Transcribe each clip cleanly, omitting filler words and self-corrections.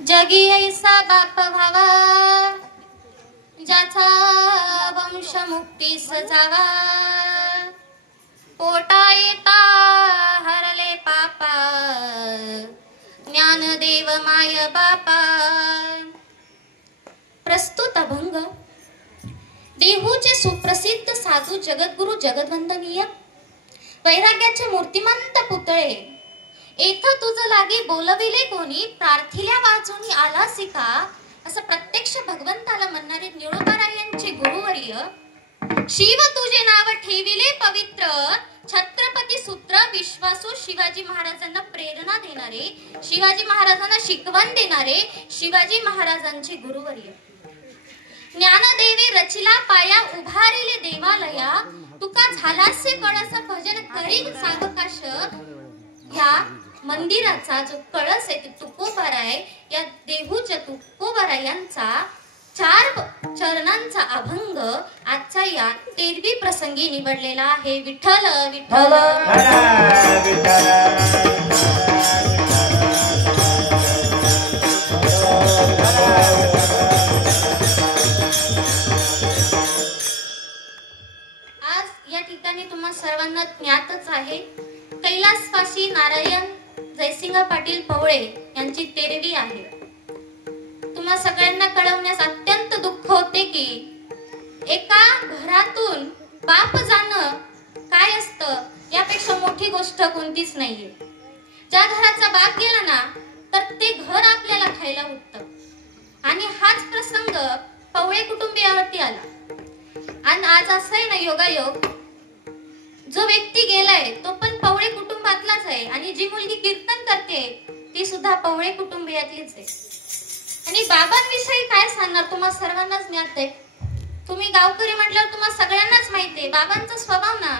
जगी ऐसा बाप भावा ज्याचा वंश मुक्तीस जावा, पोटा येता हरले पापा ज्ञानदेव माय बापा। प्रस्तुत अभंग देहूचे सुप्रसिद्ध साधू जगद्गुरु जगद्वंदनीय वैराग्याचे मूर्तिमंत पुतळे, एथ तुझ लागे बोलविले कोणी, प्रार्थिल्या वाचून आलासी का, असं प्रत्यक्ष भगवंताला म्हणणारे निळोबारायांचे गुरुवर्य, शिव तुझे नाव ठेविले पवित्र, छत्रपती सूत्र विश्वासू शिवाजी महाराजांना प्रेरणा देणारे, शिवाजी महाराजांना शिकवण देणारे शिवाजी महाराजांचे गुरुवर्य। ज्ञानदेवी रचिला पाया उभारिले देवालया, तुका झालासे कळस भजन करी सावकाश। ह्या मंदिराचा जो कळस आहे ते तुकोबाराय, या देहूच्या तुकोबारायांचा 4 चरणांचा अभंग आजच्या या 13वी प्रसंगी निवडलेला आहे। विठ्ठल विठ्ठल आज या ठिकाणी तुम्हा सर्वांना ज्ञातच आहे, कैलासवासी नारायण जयसिंह पाटील पवळे यांची 13वी आहे। तुम्हा सगळ्यांना कळवण्यास अत्यंत दुःख होते की एका घरातून बाप जाणं काय असतं यापेक्षा मोठी गोष्ट कोणतीच नाहीये। ज्या घराचा बाप गेला ना तर ते घर आपल्याला खायला उठतं, आणि हाच प्रसंग पवळे कुटुंबियावरती आला। आणि आज असं आहे ना, योगायोग, जो व्यक्ती गेलाय तो पण पवळे कुटुंबातलाच आहे, आणि जी मुलगी कीर्तन करते ती सुद्धा पवळे कुटुंबियातलीच आहे। आणि बाबांविषयी काय सांगणार, तुम्हा सर्वांनाच ज्ञात आहे। तुम्ही गावकरी म्हटल्यावर तुम्हा सगळ्यांनाच माहिती आहे, बाबांचा स्वभाव ना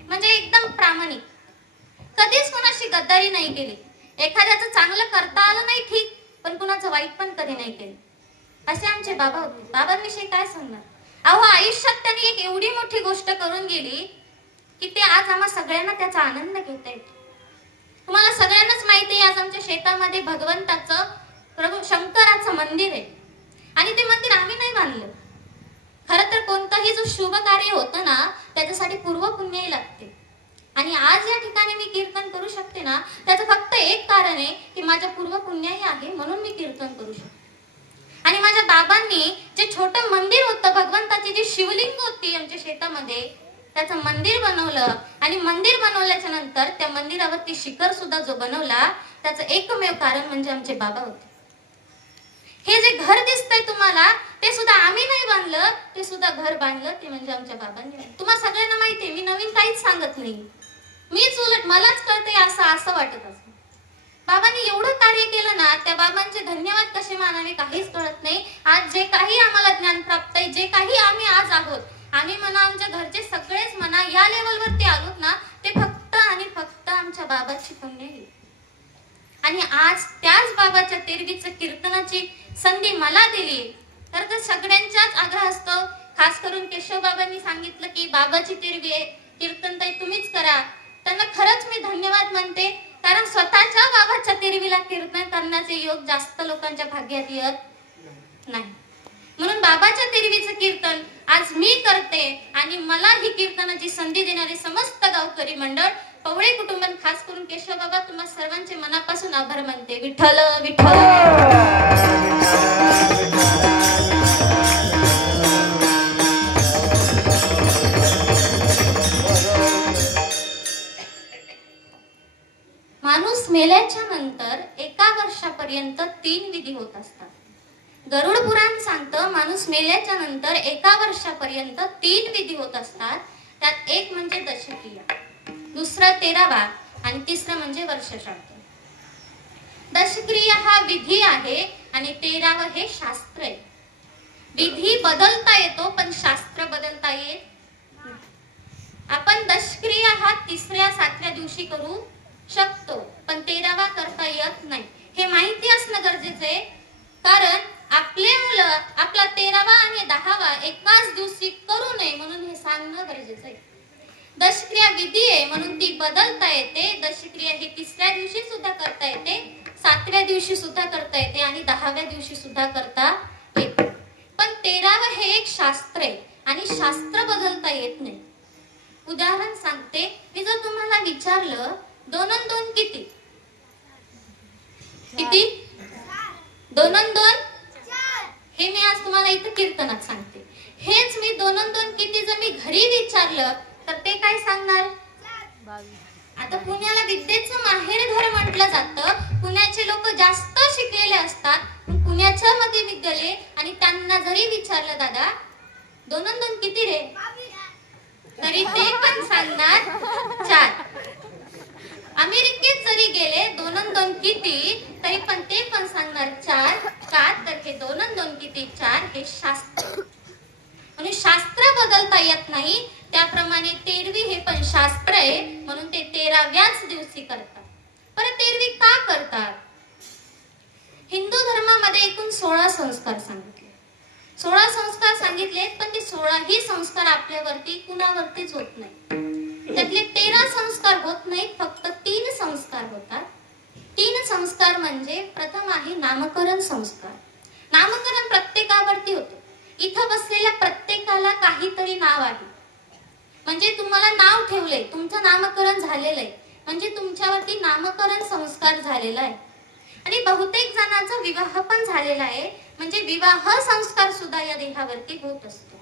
म्हणजे एकदम प्रामाणिक, कधीच कोणाशी गद्दारी नाही केली। एखाद्याचं चांगलं करता आलं नाही ठीक, पण कुणाचं वाईट पण कधी नाही केलं, असे आमचे बाबा होते। बाबांविषयी काय सांगणार, अहो आयुष्यात त्यांनी एक एवढी मोठी गोष्ट करून गेली की ते आज आम्हा सगळ्यांना त्याचा आनंद घेता येतो। तुम्हाला सगळ्यांनाच माहिती आहे, आज आमच्या शेतामध्ये भगवंताचं प्रभू शंकराचं मंदिर आहे, आणि ते मंदिर आम्ही नाही बांधलं। खरं तर कोणतंही जो शुभ कार्य होतं ना त्याच्यासाठी पूर्व पुण्याई लागते, आणि आज या ठिकाणी मी कीर्तन करू शकते ना त्याचं फक्त एक कारण आहे की माझ्या पूर्व पुण्याई आहे म्हणून मी कीर्तन करू शकते। आणि माझ्या बाबांनी जे छोटं मंदिर होतं, भगवंताची जी शिवलिंग होती आमच्या शेतामध्ये, त्याचं मंदिर बनवलं, आणि मंदिर बनवल्याच्या नंतर त्या मंदिरावरती शिखर सुद्धा जो बनवला त्याचं एकमेव कारण म्हणजे आमचे बाबा होते। हे जे घर दिसतंय तुम्हाला ते सुद्धा आम्ही नाही बांधलं, ते सुद्धा घर बांधलं ते म्हणजे आमच्या बाबांनी। तुम्हाला सगळ्यांना माहिती आहे, मी नवीन काहीच सांगत नाही, मीच उलट मलाच कळतंय असं वाटत असं। बाबांनी एवढं कार्य केलं ना, त्या बाबांचे धन्यवाद कसे मानावे काहीच कळत नाही। आज जे काही आम्हाला ज्ञान प्राप्त आहे, जे काही आम्ही आज आहोत, आम्ही म्हणा आमच्या घरचे सगळेच म्हणा या लेवलवरती आलोत ना, ते फक्त आणि फक्त आमच्या बाबाची पुण्य आहे। आणि आज त्याच बाबाच्या 13वीचं कीर्तनाची संधी मला दिली तर सगळ्यांच्याच आग्रहास्तव, खास करून केशव बाबांनी सांगितलं की बाबाची 13वी आहे, कीर्तन ताई तुम्हीच करा, त्यांना खरंच मी धन्यवाद म्हणते, कारण स्वतःच्या बाबाच्या 13वीला कीर्तन करण्याचे योग जास्त लोकांच्या भाग्यात येत नाही। म्हणून बाबाच्या 13वीचं कीर्तन आज मी करते, आणि मला ही कीर्तनाची संधी देणारे समस्त गावकरी मंडळ, पवळे कुटुंबान, खास करून केशव बाबा, तुम्हा सर्वांचे मनापासून आभार मानते। विठ्ठल विठ्ठल। माणूस मेल्याच्या नंतर 1 वर्षापर्यंत 3 विधी होत असतात। गरुड पुराण सांगतं माणूस मेल्याच्या नंतर 1 वर्षापर्यंत 3 विधी होत असतात। त्यात एक म्हणजे दशक्रिया, दुसरं 13वा, आणि तिसरं म्हणजे वर्षश्राद्ध। दशक्रिया हा विधी आहे आणि 13वा हे शास्त्र आहे। विधी बदलता येतो पण शास्त्र बदलता येत नाही। आपण दशक्रिया हा 3ऱ्या 7व्या दिवशी करू शकतो, पण 13वा करता येत नाही, हे माहिती असणं गरजेचं आहे। कारण आपले मुलं आपला 13वा आणि 10वा एकाच दिवशी करू नये म्हणून हे सांगणं गरजेचं आहे। दशक्रिया विधी आहे म्हणून ती बदलता येते। दशक्रिया ही हे 3ऱ्या दिवशी सुद्धा करता येते, 7व्या दिवशी सुद्धा करता येते आणि 10व्या दिवशी सुद्धा करता येते. पण 13वं हे एक शास्त्र आहे आणि शास्त्र बदलता येत नाही. उदाहरण सांगते, मी जर तुम्हाला विचारलं 2 आणि 2 किती किती 2 आणि 2 हे मी आज तुम्हाला इथं कीर्तनात सांगते. हेच मी 2 आणि 2 किती जर मी घरी विचारलं तर ते काय सांगणार? आता पुण्याला विद्येचं माहेरघर म्हटलं जातं. पुण्याचे लोक जास्त शिकलेले असतात. पुण्याच्या मध्ये विद्यालय आणि त्यांना जरी विचारलं दादा 2 आणि 2 किती रे, तरी ते पण सांगणार 4. अमेरिकेत जरी गेले 2 आणि 2 किती, तरी पण ते पण सांगणार 4. का तर हे 2 आणि 2 किती 4 हे शास्त्र, म्हणजे शास्त्र बदलता येत नाही. त्याप्रमाणे तेरवी हे पण शास्त्र आहे, म्हणून ते 13व्याच दिवशी करतात. परत तेरवी का करतात? हिंदू धर्मामध्ये एकूण 16 संस्कार सांगितले. 16 संस्कार सांगितले, पण ते 16ही संस्कार आपल्यावरती कुणावरतीच होत नाही. त्यातले 13 संस्कार होत नाहीत, फक्त 3 संस्कार होतात. 3 संस्कार म्हणजे प्रथम आहे नामकरण संस्कार. नामकरण प्रत्येकावरती होतं. इथं बसलेल्या प्रत्येकाला काहीतरी नाव आहे, म्हणजे तुम्हाला नाव ठेवलंय, तुमचं नामकरण झालेलं आहे, म्हणजे तुमच्यावरती नामकरण संस्कार झालेला आहे. आणि बहुतेक जणांचा विवाह पण झालेला आहे, म्हणजे विवाह संस्कार सुद्धा या देहावरती होत असतो.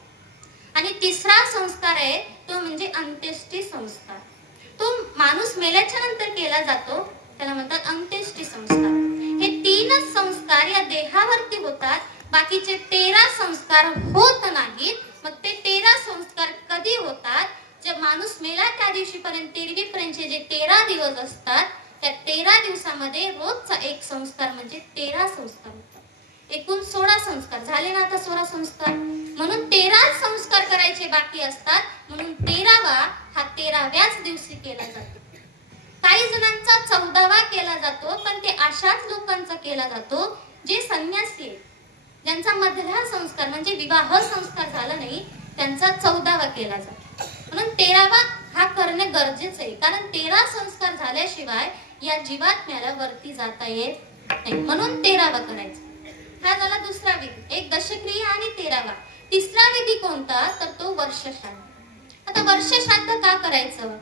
आणि 3रा संस्कार आहे तो म्हणजे अंत्येष्टी संस्कार. तो माणूस मेल्याच्या नंतर केला जातो, त्याला म्हणतात अंत्येष्टी संस्कार. हे 3च संस्कार या देहावरती होतात, बाकीचे 13 संस्कार होत नाहीत. मग ते 13 संस्कार कधी होतात? जे माणूस मेला त्या दिवशी पर्यंत, तेरवीपर्यंतचे जे 13 दिवस असतात, त्या 13 दिवसामध्ये रोजचा एक संस्कार म्हणजे 13 संस्कार होतात. एकूण 16 संस्कार झाले ना आता 16 संस्कार, म्हणून 13 संस्कार करायचे बाकी असतात. म्हणून 13वा हा 13व्याच दिवशी केला जातो. काही जणांचा 14वा केला जातो, पण ते अशाच लोकांचा केला जातो जे संन्यासी आहेत, ज्यांचा मधला संस्कार म्हणजे विवाह संस्कार झाला नाही, त्यांचा 14वा केला जातो. म्हणून 13वा हा करणे गरजेचं आहे, कारण 13 संस्कार झाल्याशिवाय या जीवात्म्याला वरती जाता येत नाही. म्हणून 13वा करायचा. हा झाला 2रा विधी, एक दशक्रिया आणि 13वा. 3रा विधी कोणता? तर तो वर्षश्राद्ध. आता वर्षश्राद्ध का करायचं?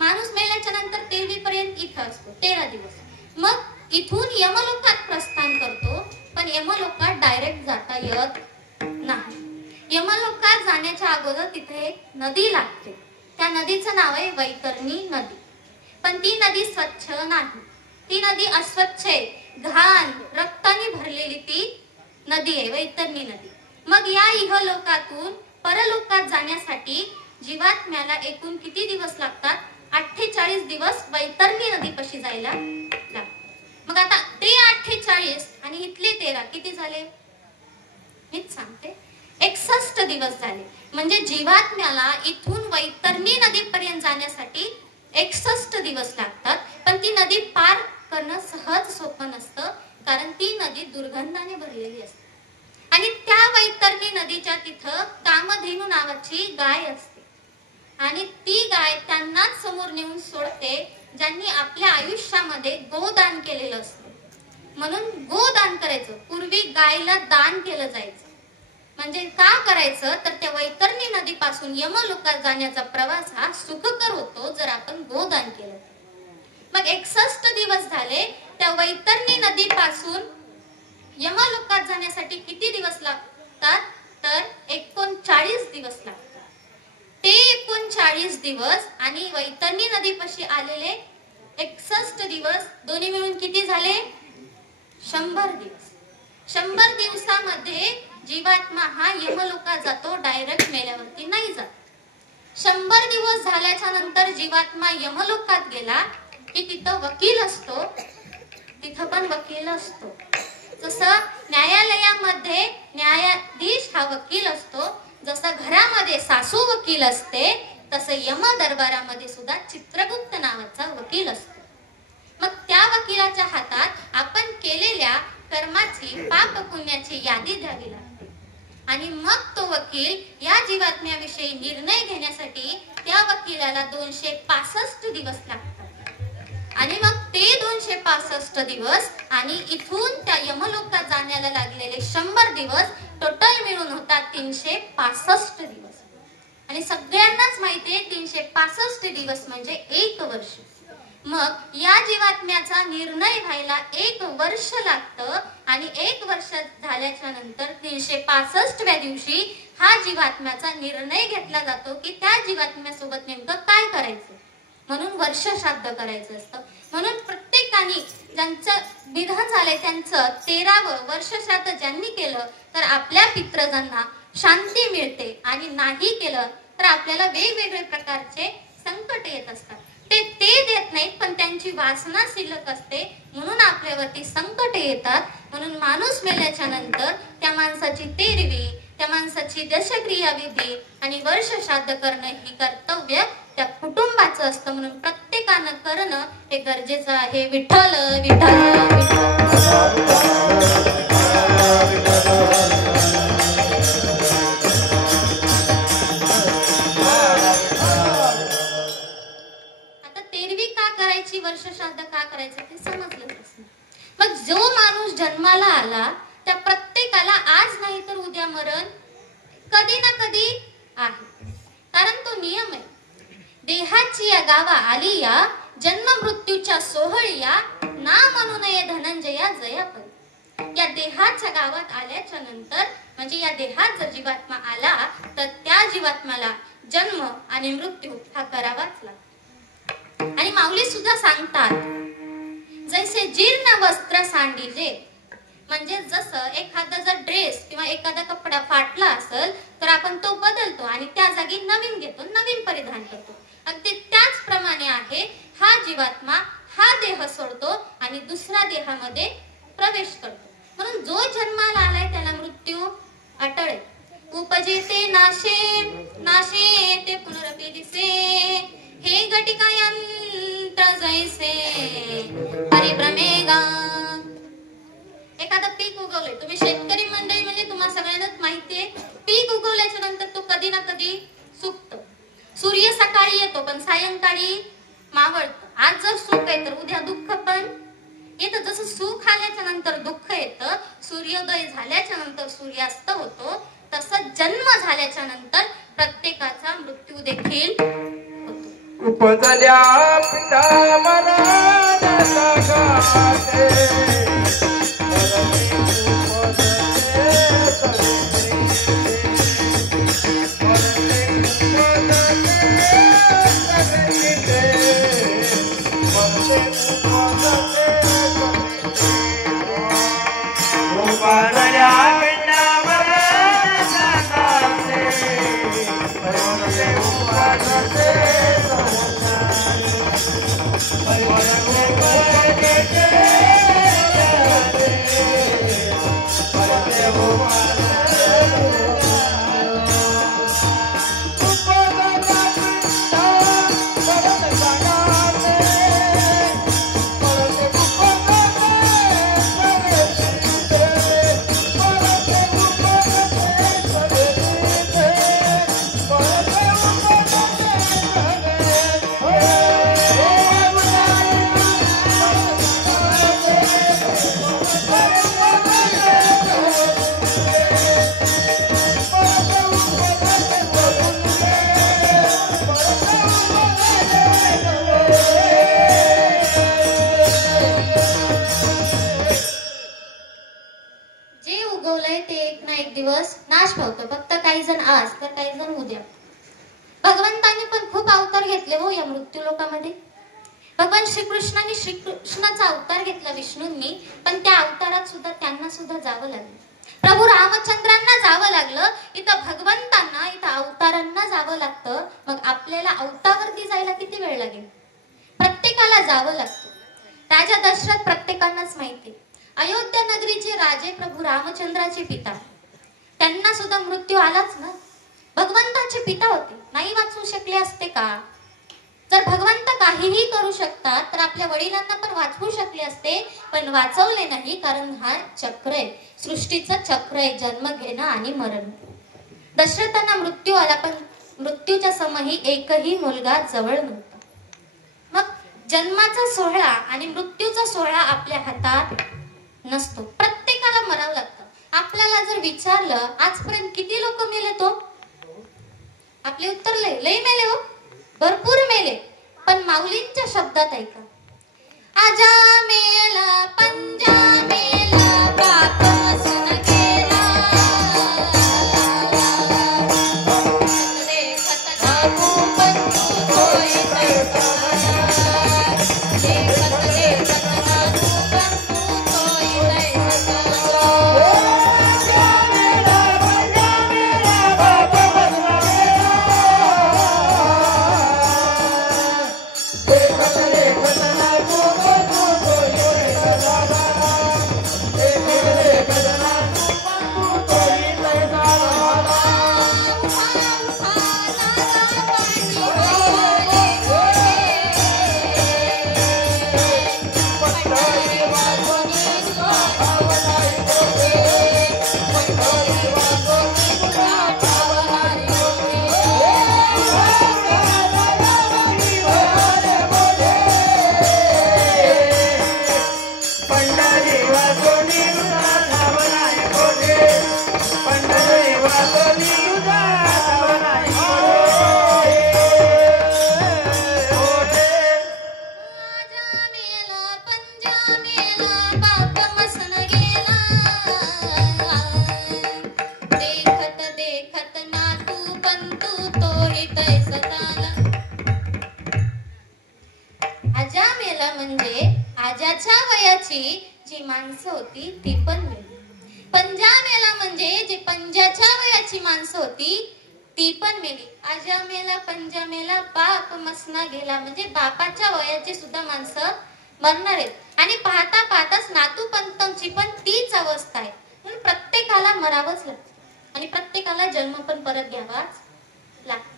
माणूस मेल्याच्या नंतर 13वीपर्यंत इथं असतो 13 दिवस. मग इथून यमलोकात प्रस्थान करतो, पण यमलोकात डायरेक्ट जाता येत नाही. यमलोकात जाण्याच्या अगोदर तिथे एक नदी लागते. त्या नदीचं नाव आहे वैतरणी नदी. पण ती नदी स्वच्छ नाही, ती नदी अस्वच्छ आहे, घाण रक्ताने भरलेली ती नदी आहे, वैतरणी नदी. मग या इहलोकातून परलोकात जाण्यासाठी जीवात्म्याला एकूण किती दिवस लागतात? 48 दिवस वैतरणी नदीपाशी जायला लागतात. मग आता ते 48 आणि इथले 13 किती झाले? मीच सांगते, 61 दिवस झाले. म्हणजे जीवात्म्याला इथून वैतरणी नदीपर्यंत जाण्यासाठी 61 दिवस लागतात. पण ती नदी पार करणं सहज सोपं नसतं, कारण ती नदी दुर्गंधाने भरलेली असते. आणि त्या वैतरणी नदीच्या तिथं कामधेनू नावाची गाय असते, आणि ती गाय त्यांनाच समोर नेऊन सोडते ज्यांनी आपल्या आयुष्यामध्ये गोदान केलेलं असतं. म्हणून गोदान करायचं. पूर्वी गायला दान केलं जायचं. म्हणजे का करायचं? तर त्या वैतरणी नदीपासून यमलोकात जाण्याचा प्रवास हा सुखकर होतो जर आपण गोदान केलं. मग 61 दिवस झाले. त्या वैतरणी नदीपासून यमलोकात जाण्यासाठी किती दिवस लागतात? तर 39 दिवस लागतात. ते 39 दिवस आणि वैतरणी नदीपाशी आलेले 61 दिवस दोन्ही मिळून किती झाले? 100 दिवस. 100 दिवसामध्ये जीवात्मा हा यमलोकात जातो, डायरेक्ट मेल्यावरती नाही जात. 100 दिवस झाल्याच्या नंतर जीवात्मा यमलोकात गेला की तिथं वकील असतो, तिथं पण वकील असतो. जसं न्यायालयामध्ये न्यायाधीश हा वकील असतो, जसं घरामध्ये सासू वकील असते, तसं यम दरबारामध्ये सुद्धा चित्रगुप्त नावाचा वकील असतो. मग त्या वकिलाच्या हातात आपण केलेल्या कर्माची पाप पुण्याची यादी द्यावी लागते, आणि मग तो वकील या जीवात्म्याविषयी निर्णय घेण्यासाठी त्या वकिलाला 265 दिवस लागतात. आणि मग ते 265 दिवस आणि इथून त्या यमलोकात जाण्याला लागलेले 100 दिवस टोटल मिळून होतात 365 दिवस. आणि सगळ्यांनाच माहिती आहे 365 दिवस म्हणजे 1 वर्ष. मग या जीवात्म्याचा निर्णय व्हायला 1 वर्ष लागतं आणि 1 वर्ष झाल्याच्या नंतर 365व्या दिवशी हा जीवात्म्याचा निर्णय घेतला जातो की त्या जीवात्म्यासोबत नेमकं काय करायचं. म्हणून वर्ष श्राद्ध करायचं असतं. म्हणून प्रत्येकाने ज्यांचं विधान झालंय त्यांचं 13वं वर्ष श्राद्ध ज्यांनी केलं तर आपल्या पितृजांना शांती मिळते आणि नाही केलं तर आपल्याला वेगवेगळे प्रकारचे संकट येत असतात. ते देत नाहीत पण त्यांची वासना शिल्लक असते म्हणून आपल्यावरती संकट येतात. म्हणून माणूस मेल्याच्या नंतर त्या माणसाची तेरवी, त्या माणसाची दशक्रिया विधी आणि वर्ष श्राद्ध करणं ही कर्तव्य त्या कुटुंबाचं असतं. म्हणून प्रत्येकानं करणं हे गरजेचं आहे. विठ्ठल विठ्ठल आता तेरवी का करायची, वर्ष श्राद्ध का करायचं ते समजलंच. मग जो माणूस जन्माला आला त्या प्रत्येकाला आज नाही तर उद्या मरण कधी ना कधी आहे. कारण तो नियम आहे. देहाची या गावा आली या जन्म मृत्यूच्या सोहळीया ना म्हणू नये धनंजया जयापरी. या देहाच्या गावात आल्याच्या नंतर म्हणजे या देहात जर जीवात्मा आला तर त्या जीवात्म्याला जन्म आणि मृत्यू हा करावाच लागतो. आणि माऊली सुद्धा सांगतात जैसे जीर्ण वस्त्र सांडिले, म्हणजे जसं एखादा जर ड्रेस किंवा एखादा कपडा फाटला असेल तर आपण तो बदलतो आणि त्या जागी नवीन घेतो, नवीन परिधान करतो. अगदी त्याचप्रमाणे आहे हा जीवात्मा हा देह सोडतो आणि दुसऱ्या देहामध्ये प्रवेश करतो. म्हणून जो जन्माला आलाय त्याला मृत्यू अटळ आहे. उपजेते नाशे नाशे ते पुनरपि दिसे हे घटिकायंत्र जैसे परिभ्रमेगा. एखादं पीक उगवलंय, तुम्ही शेतकरी मंडळी म्हणजे तुम्हाला सगळ्यांनाच माहितीये पीक उगवल्याच्या नंतर तो कधी ना कधी सुकतो. सूर्य सकाळी येतो पण सायंकाळी मावळतो. आज जर सुख आहे तर उद्या दुःख पण येतं. जसं सुख आल्याच्या नंतर दुःख येतं, सूर्योदय झाल्याच्या नंतर सूर्यास्त होतो, तसं जन्म झाल्याच्या नंतर प्रत्येकाचा मृत्यू देखील होतो. उपजल्या पिता मनाने सगाते दिवस नाश पावतो. फक्त काही जण आज तर काही जण उद्या. भगवंतांनी पण खूप अवतार घेतले हो या मृत्यू लोकामध्ये. भगवान श्रीकृष्णाने श्रीकृष्णाचा अवतार घेतला विष्णूंनी, पण त्या अवतारात सुद्धा त्यांना सुद्धा जावं लागलं. प्रभू रामचंद्रांना जावं लागलं. इथं भगवंतांना इथं अवतारांना जावं लागतं. मग आपल्याला अवतारावरती जायला किती वेळ लागेल? प्रत्येकाला जावं लागतं. राजा दशरथ प्रत्येकांनाच माहिती, अयोध्या नगरीचे राजे प्रभू रामचंद्राचे पिता, त्यांना सुद्धा मृत्यू आलाच ना. भगवंताचे पिता होते, नाही वाचू शकले असते का? जर भगवंत काहीही करू शकतात तर आपल्या वडिलांना पण वाचवू शकले असते, पण वाचवले नाही. कारण हा चक्र आहे, सृष्टीचं चक्र आहे, जन्म घेणं आणि मरण. दशरथांना मृत्यू आला, पण मृत्यूच्या समयी एकही मुलगा जवळ नव्हता. मग जन्माचा सोहळा आणि मृत्यूचा सोहळा आपल्या हातात नसतो. प्रत्येकाला मरावं लागतं. आपल्याला जर विचारलं आजपर्यंत किती लोक मेले तो, आपले उत्तर लय मेले हो, भरपूर मेले. पण माऊलींच्या शब्दात ऐका, आजा मेला पंजा मेला बाप मसून गेला, देखत नाकू बंधू तोय कैसा, देखत नाकू बंधू तोय कैसा. आजा मेला म्हणजे आजाच्या वयाची जी माणसं होती ती पण मेली. पंजा मेला म्हणजे जी पंजाच्या वयाची माणसं होती ती पण मेली. आजा मेला पंजा मेला बाप मसना गेला म्हणजे बापाच्या वयाची सुद्धा माणसं मरणार आहेत. आणि पाहता पाहताच नातू पंतांची पण तीच अवस्था आहे. म्हणून प्रत्येकाला मरावंच लागतं आणि प्रत्येकाला जन्म पण परत घ्यावाच लागतो.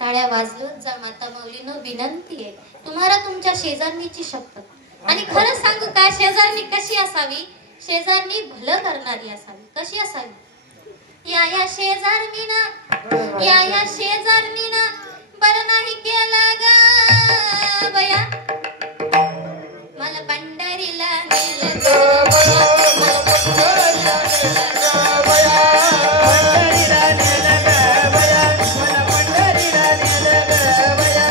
टाळ्या वाजवत जा. माता माऊलीनं विनंती आहे तुम्हाला तुमच्या शेजारणीची शपथ. आणि खरंच सांगू का, शेजारणी कशी असावी? शेजारणी भलं करणारी असावी. कशी असावी? या शेजारणीनं या शेजारणीनं बरं नाही केलं ग बया, मला पंढरीला नेलं ग बया, मला पंढरीला नेलं ग बया, पंढरीला नेलं ग बया, मला पंढरीला नेलं ग बया.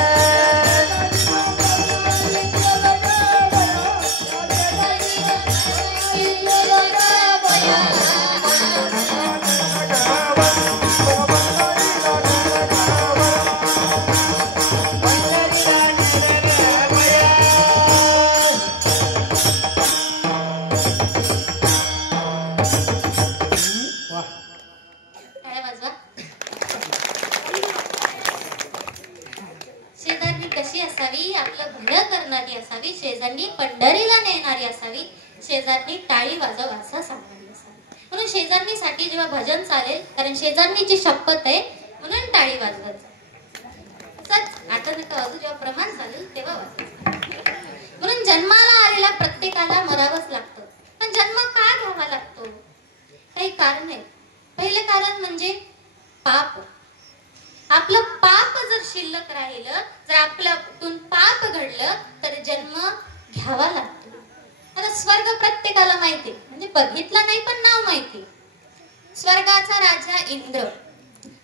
शेजारणी कशी असावी? आपलं भलं करणारी असावी. शेजारणी पंढरीला नेणारी असावी. शेजारणी टाळी वाजव असं सांगणारी असावी. म्हणून शेजारणीसाठी जेव्हा भजन चालेल, कारण शेजारणीची शपथ आहे म्हणून टाळी वाजवत जा. आता नका वाजू, जेव्हा प्रमाण चालेल तेव्हा वाजवायचं. म्हणून जन्माला आलेल्या प्रत्येकाला मरावंच लागतं. पण जन्म का घ्यावा लागतो? काही कारण आहे. पहिले कारण म्हणजे पाप. आपलं पाप जर शिल्लक राहिलं, जर आपल्यातून पाप घडलं तर जन्म घ्यावा लागतो. आता स्वर्ग प्रत्येकाला माहिती, म्हणजे बघितला नाही पण नाव माहिती. स्वर्गाचा राजा इंद्र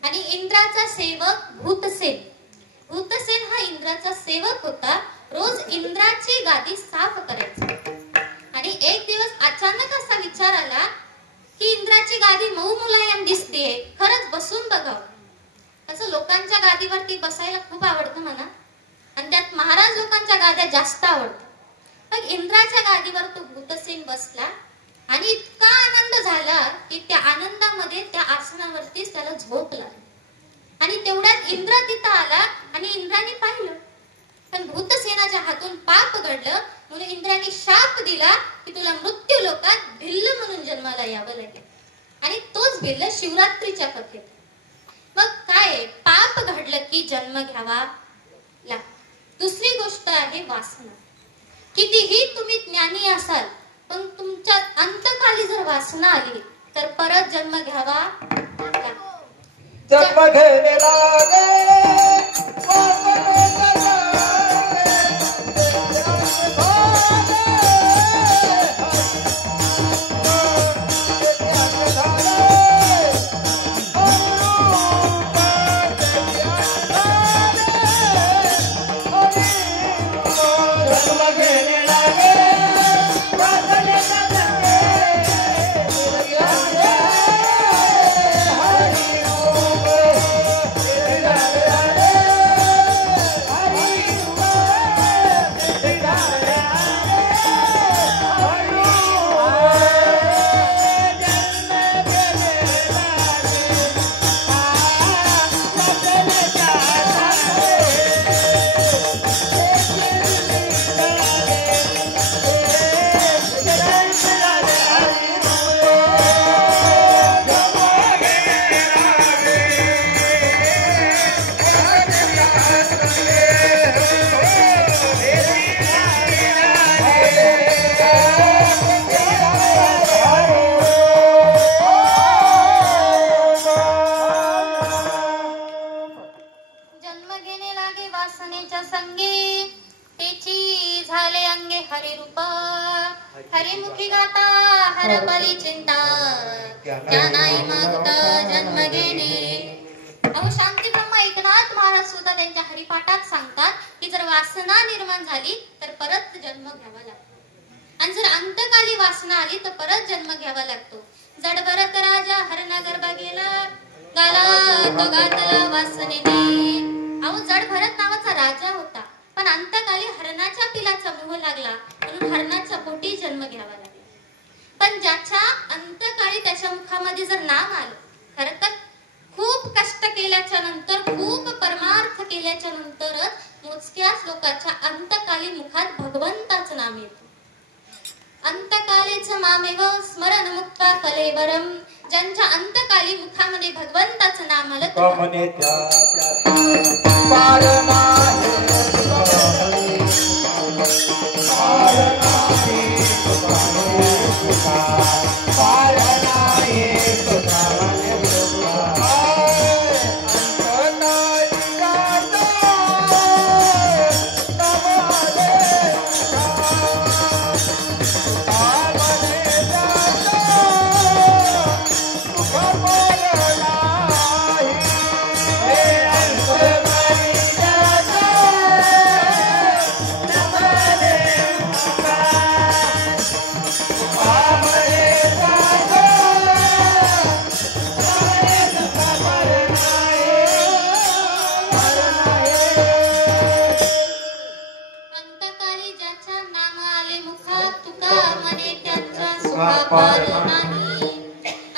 आणि इंद्राचा सेवक भूतसेन भूतसेन हा इंद्राचा सेवक होता. रोज इंद्राची गादी साफ करायचा. आणि एक दिवस अचानक असा विचार आला की इंद्राची गादी मऊ मुलायम दिसतेय, खरंच बसून बघावं. असं लोकांच्या गादीवरती बसायला खूप आवडतं म्हणा, आणि त्यात महाराज लोकांच्या गाद्या जास्त आवडतात. मग इंद्राच्या गादीवर तो भूतसेन बसला आणि इतका आनंद झाला की त्या आनंदामध्ये त्या आसनावरतीच त्याला झोप लागली. आणि तेवढ्यात इंद्र तिथं आला आणि इंद्राने पाहिलं, पण भूतसेनाच्या हातून पाप घडलं म्हणून इंद्राने शाप दिला की तुला मृत्यू लोकात भिल्ल म्हणून जन्माला यावं लागेल. आणि तोच भिल्ल शिवरात्रीच्या कथेत. मग काय, पाप घडलं की जन्म घ्यावा लागतो. दुसरी गोष्ट आहे वासना. कितीही तुम्ही ज्ञानी असाल, पण तुमच्या अंतकाली जर वासना आली तर परत जन्म घ्यावा लागतो. जन्म घेणे लागे हरिमुखी गाता हरपली चिंता त्या नाही मागता जन्म घेणे. अहो शांती ब्रह्म एकनाथ महाराज सुद्धा त्यांच्या हरिपाठात सांगतात की जर वासना निर्माण झाली तर परत जन्म घ्यावा लागतो, आणि जर अंतकाली वासना आली तर परत जन्म घ्यावा लागतो. जडभरत राजा हरणागर्भ गेला गाला तो गातला वासनेने. अहो जडभरत नावाचा राजा होता, पण अंतकाली हरणाच्या पिलाचा मोह लागला म्हणून हरणाच्या पोटी जन्म घ्यावा लागला. पण ज्याच्या अंतकाळी त्याच्या मुखामध्ये जर नाम आलं, खरं तर खूप कष्ट केल्याच्या नंतर, खूप परमार्थ केल्याच्या नंतरच मोजक्याच लोकांच्या अंतकाली मुखात भगवंताचं नाम येतं. अंतकालीच मामेव स्मरण मुक्ता कलेवरम. ज्यांच्या अंतकाली मुखामध्ये भगवंताचं नाम आलं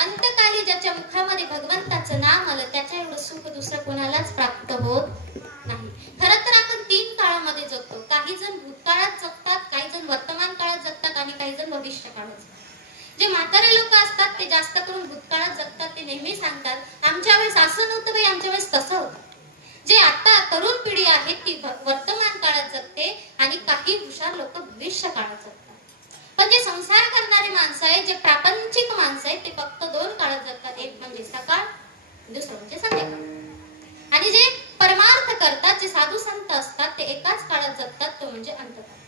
अंतकाली ज्याच्या मुखामध्ये भगवंताचं नाम आलं त्याच्या एवढं सुख दुसरं कोणालाच प्राप्त होत नाही. खरं तर आपण तीन काळामध्ये जगतो. काही जण भूतकाळात जगतात, काही जण वर्तमान काळात जगतात आणि काही जण भविष्य काळात जगतात. जे म्हातारे लोक असतात ते जास्त करून भूतकाळात जगतात. ते नेहमी सांगतात आमच्या वेळेस असं नव्हतं बाई, आमच्या वेळेस तसं होतं. जे आता तरुण पिढी आहे ती वर्तमान काळात जगते आणि काही हुशार लोक भविष्य काळात जगतात. पण जे संसार करणारे माणसं आहेत, जे प्रापंचिक माणसं आहेत, ते फक्त दोन काळात जगतात. एक म्हणजे सकाळ, दुसरं म्हणजे संध्याकाळ. आणि जे परमार्थ करतात, जे साधू संत असतात, ते एकाच काळात जगतात, तो म्हणजे अंतकाळ.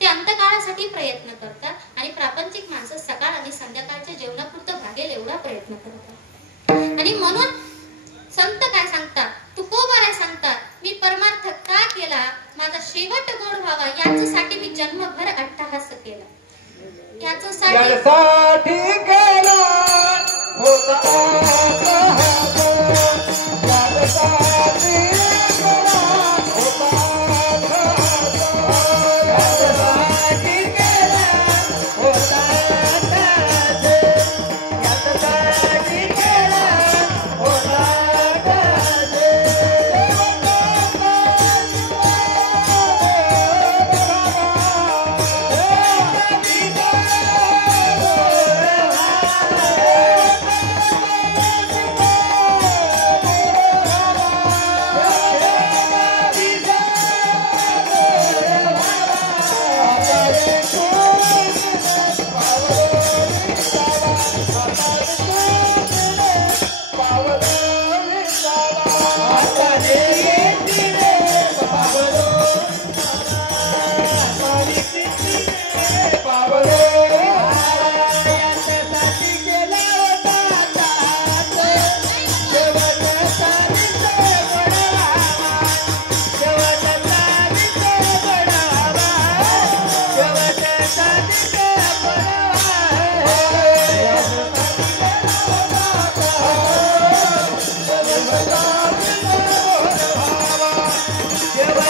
ते अंतकाळासाठी प्रयत्न करतात आणि प्रापंचिक माणसं सकाळ आणि संध्याकाळच्या जेवणापुरतं भागेल एवढा प्रयत्न करतात. आणि म्हणून संत काय सांगतात, तुकोबाराय सांगतात, मी गोड व्हावा याच्यासाठी मी जन्मभर अट्टहास केला. याच्यासाठी यासाठी केला होता अट्टहास. यासाठी केला होता अट्टहास. यासाठी केला होता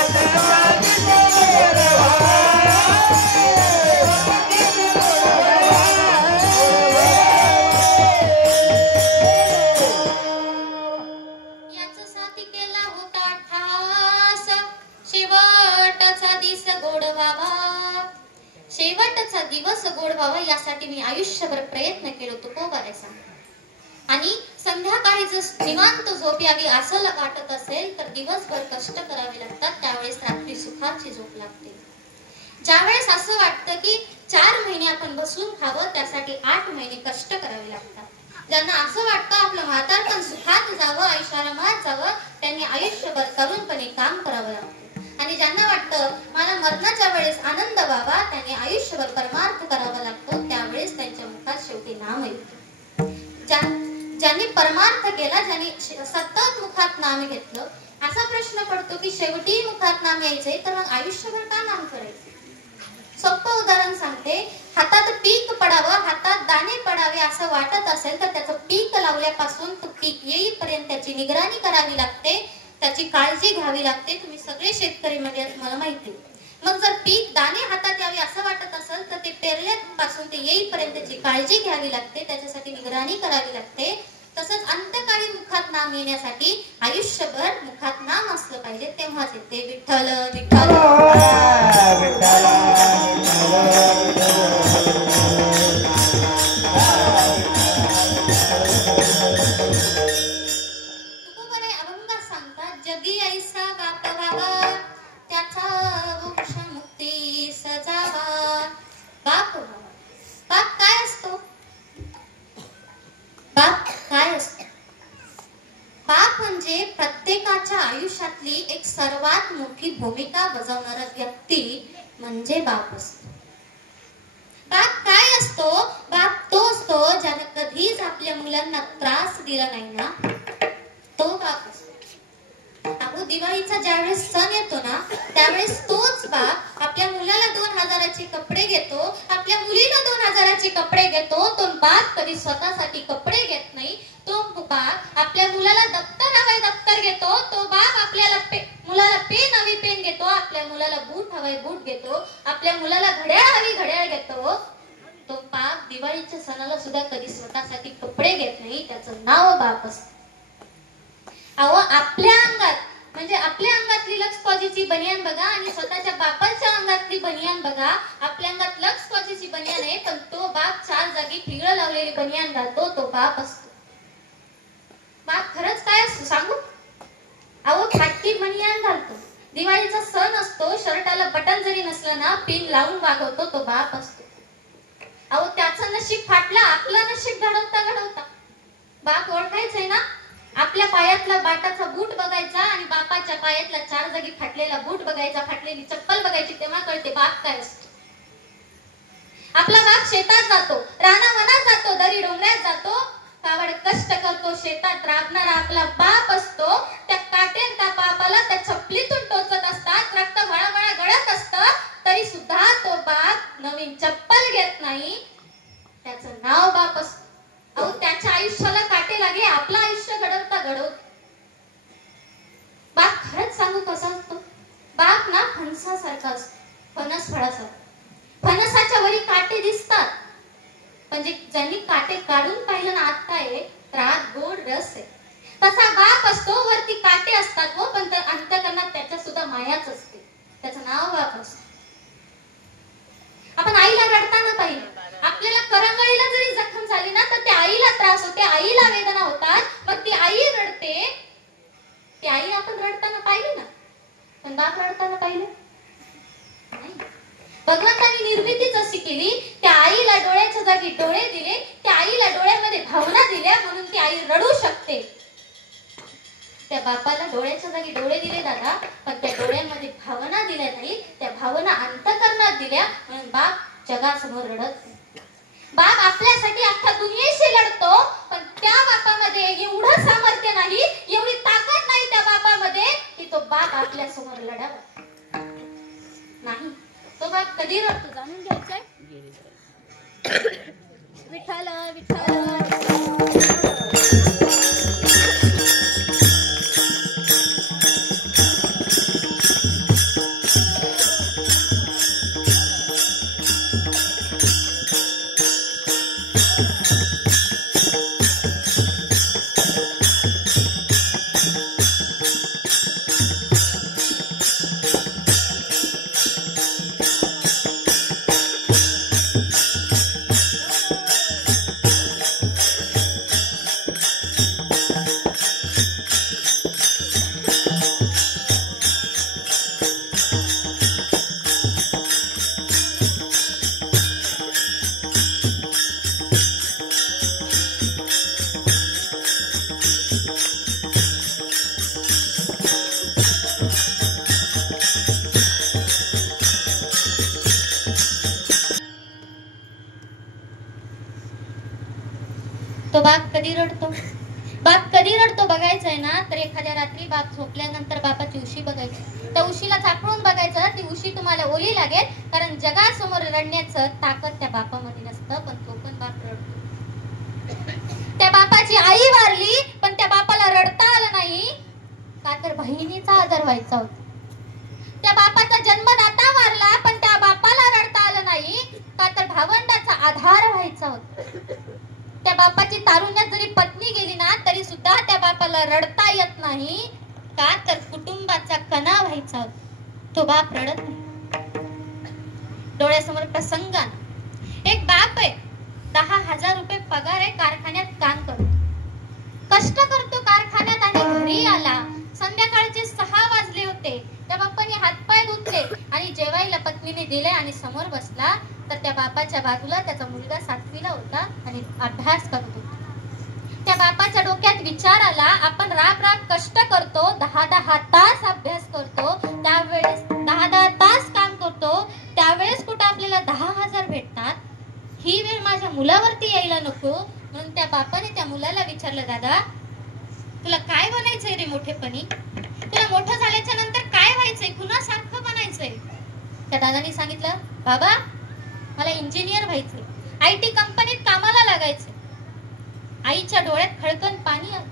अट्टहास. यासाठी केला होता अट्टहास. याच्यासाठी केला होता अट्टहास. शेवटचा दिवस गोड व्हावा. शेवटचा दिवस गोड व्हावा यासाठी मी आयुष्यभर प्रयत्न केलो. तो को बरायचा. आणि संध्याकाळी जर निवांत झोप यावी असं वाटत असेल तर दिवसभर कष्ट करावे लागतात. त्यावेळेस रात्री सुखाची झोप लागते. ज्यावेळेस असं वाटतं की 4 महिने आपण बसून खावं त्यासाठी 8 महिने कष्ट करावे लागतात. ज्यांना असं वाटतं आपलं म्हातारपण सुखात जावं ऐश्वर्यात जावं त्यांनी आयुष्यभर तरुणपणे काम करावं लागतं. आणि ज्यांना वाटतं मला मरणाच्या वेळेस आनंद व्हावा त्यांनी आयुष्यभर परमार्थ करावा लागतो. त्यावेळेस त्यांच्या मुखात शेवटी नाम येईल. ज्यांनी परमार्थ केला ज्यांनी सतत मुखात नाम घेतलं असा प्रश्न पडतो की शेवटी मुखात नाम यायचंय तर मग आयुष्यभर का नाम करायचं. सोपं उदाहरण सांगते. हातात पीक पडावं हातात दाणे पडावे असं वाटत असेल तर त्याचं पीक लावल्यापासून तो पीक येईपर्यंत त्याची निगराणी करावी लागते. त्याची काळजी घ्यावी लागते. तुम्ही सगळे शेतकरी म्हणजे मला माहिती. मग जर पीक दाणे हातात यावे असं वाटत असेल तर ते पेरल्यापासून ते येईपर्यंत त्याची काळजी घ्यावी लागते. त्याच्यासाठी निगराणी करावी लागते. तसंच अंतकाळी मुखात नाम येण्यासाठी आयुष्यभर मुखात नाम असलं पाहिजे तेव्हाच येते विठ्ठल विठ्ठल. तुकोबरे अभंगात सांगतात जगी ऐसा बाप व्हावा त्याचा वृक्ष मुक्ती सजावा. बाप व्हावा. बाप काय असतो. बाप काय असतो. बाप म्हणजे प्रत्येकाच्या आयुष्यातली एक सर्वात मोठी भूमिका बजावणारा व्यक्ती म्हणजे बाप असतो. बाप काय असतो. बाप तो असतो ज्याने कधीच आपल्या मुलांना त्रास दिला नाही ना तो बाप असतो. अहो दिवाळीचा ज्यावेळेस सण येतो ना त्यावेळेस तोच बाप आपल्या मुलाला 2000चे कपडे घेतो. आपल्या मुलीला 2000चे कपडे घेतो. तो बाप कधी स्वतःसाठी कपडे घेत नाही. तो बाप आपल्या मुलाला दप्तर हवाय दप्तर घेतो. तो बाप आपल्याला मुलाला पेन हवी पेन घेतो. आपल्या मुलाला बूट हवाय बूट घेतो. आपल्या मुलाला घड्याळ हवी घड्याळ घेतो. तो बाप दिवाळीच्या सणाला सुद्धा कधी स्वतःसाठी कपडे घेत नाही. त्याचं नाव बाप असतं. अहो आपल्या अंगात म्हणजे आपल्या अंगातली लक्स कॉजीची बनियान बघा आणि स्वतःच्या बापाच्या अंगातली बनियान बघा. आपल्या अंगात लक्स कॉजीची बनियान आहे पण तो बाप 4 जागी ठिगळं लावलेली बनियान घालतो. तो बाप असतो. बाप खरंच काय असतो सांगू. अहो फाटकी बनियान घालतो. दिवाळीचा सण असतो शर्टाला बटन जरी नसलं ना पिन लावून वागवतो. तो बाप असतो. अहो त्याचं नशीब फाटला आपलं नशीब घडवता घडवता. बाप ओळखायचंय ना. आपल्या पायातला बाटाचा बूट बघायचा आणि बापाच्या पायातला 4 जागी फाटलेला बूट बघायचा. फाटलेली चप्पल बघायची तेव्हा कळते बाप काय असतो. आपला बाप शेतात जातो रानावनात जातो दरी डोंगरात जातो कावड कष्ट करतो, शेतात राबणारा आपला बाप असतो. त्या काटेन त्या बापाला त्या चपलीतून टोचत असतात, रक्त वळवळ गळत असतं, तरी सुद्धा तो बाप नवीन चप्पल घेत नाही. त्याचं नाव बाप असतं. अहो, त्याच्या आयुष्याला काटे लागे, आपलं आयुष्य घडवता घडवत. बाप खरंच सांगू कसा असतो? बाप ना फणसासारखा असतो, फणस फळासारखा. फणसाच्या वरी काटे दिसतात, पण ज्यांनी काटे काढून पाहिलं ना आत काय आहे, तर आत गोड रस आहे. तसा बाप असतो, वरती काटे असतात हो, पण अंतःकरणात त्याच्या सुद्धा मायाच असते. त्याचं नाव बाप असतं. आपण आईला रडताना पाहिलं. आपल्याला करंगळीला जरी जखम झाली ना, तर त्या आईला त्रास होते, आईला वेदना होतात, मग ती आई रडते. ती आई आपण रडताना पाहिली ना, पण बाप रडताना पाहिलं नाही. भगवंतानी निर्मितीच अशी केली, त्या आईला डोळ्याच्या जागी डोळे दिले, त्या आईला डोळ्यामध्ये भावना दिल्या, म्हणून ती आई रडू शकते. त्या बापाला डोळ्याच्या जागी डोळे दिले दादा, पण त्या डोळ्यामध्ये भावना दिल्या नाही, त्या भावना अंतःकरणात दिल्या, म्हणून बाप जगासमोर रडत नाही. बाप आपल्यासाठी अख्ख्या दुनियेशी लढतो, पण त्या बापामध्ये एवढं सामर्थ्य नाही, एवढी ताकद नाही त्या बापामध्ये, की तो बाप आपल्या समोर लढावा. नाही, तो बाप कधी रडतो जाणून घ्यायचंय. विठ्ठल विठ्ठल. तो बाप कधी रडतो? बाप कधी रडतो बघायचंय ना, तर एखाद्या रात्री बाप झोपल्यानंतर बापाची उशी बघायची. त्या उशीला चापडून बघायचं, ती उशी तुम्हाला ओली लागेल, कारण जगासमोर रडण्याचं ताकद त्या बापामध्ये नसतं, पण तो पण बाप रडतो. त्या बापाची आई वारली, पण त्या बापाला रडता आलं नाही, का तर बहिणीचा आदर व्हायचा होता. त्या बापाचा जन्मदाता वारला, पण त्या बापाला रडता आलं नाही, का तर भावंडाचा आधार व्हायचा होता. त्या बापाची तारुण्यात जरी पत्नी गेली ना, तरी सुद्धा त्या बापाला रडता येत नाही, का तर कुटुंबाचा कणा व्हायचा होता. तो बाप रडत नाही. डोळ्यासमोर प्रसंग एक बाप आहे, 10,000 रुपये पगार आहे, कारखान्यात काम करतो, कष्ट करतो कारखान्यात, आणि घरी आला संध्याकाळचे 6 वाजले होते. त्या बापाने हातपाय धुतले आणि जेवायला पत्नीने दिले आणि समोर बसला, तर त्या बापाच्या बाजूला त्याचा मुलगा 7वीला होता आणि अभ्यास करत होता. त्या बापाच्या डोक्यात विचार आला, आपण राब कष्ट करतो, 10-10 तास अभ्यास करतो, त्यावेळेस 10-10 तास काम करतो, त्यावेळेस कुठे आपल्याला 10,000 भेटतात, ही वेळ माझ्या मुलावरती यायला नको. म्हणून त्या बापाने त्या मुलाला विचारलं, दादा तुला काय बनायचंय रे मोठेपणी? तुला मोठं झाल्याच्या नंतर काय व्हायचंय, कुणासारखं बनायचंय? त्या दादाने सांगितलं, बाबा मला इंजिनियर व्हायचंय, IT कंपनीत कामाला लागायचंय. आईच्या डोळ्यात खळकन पाणी आलं.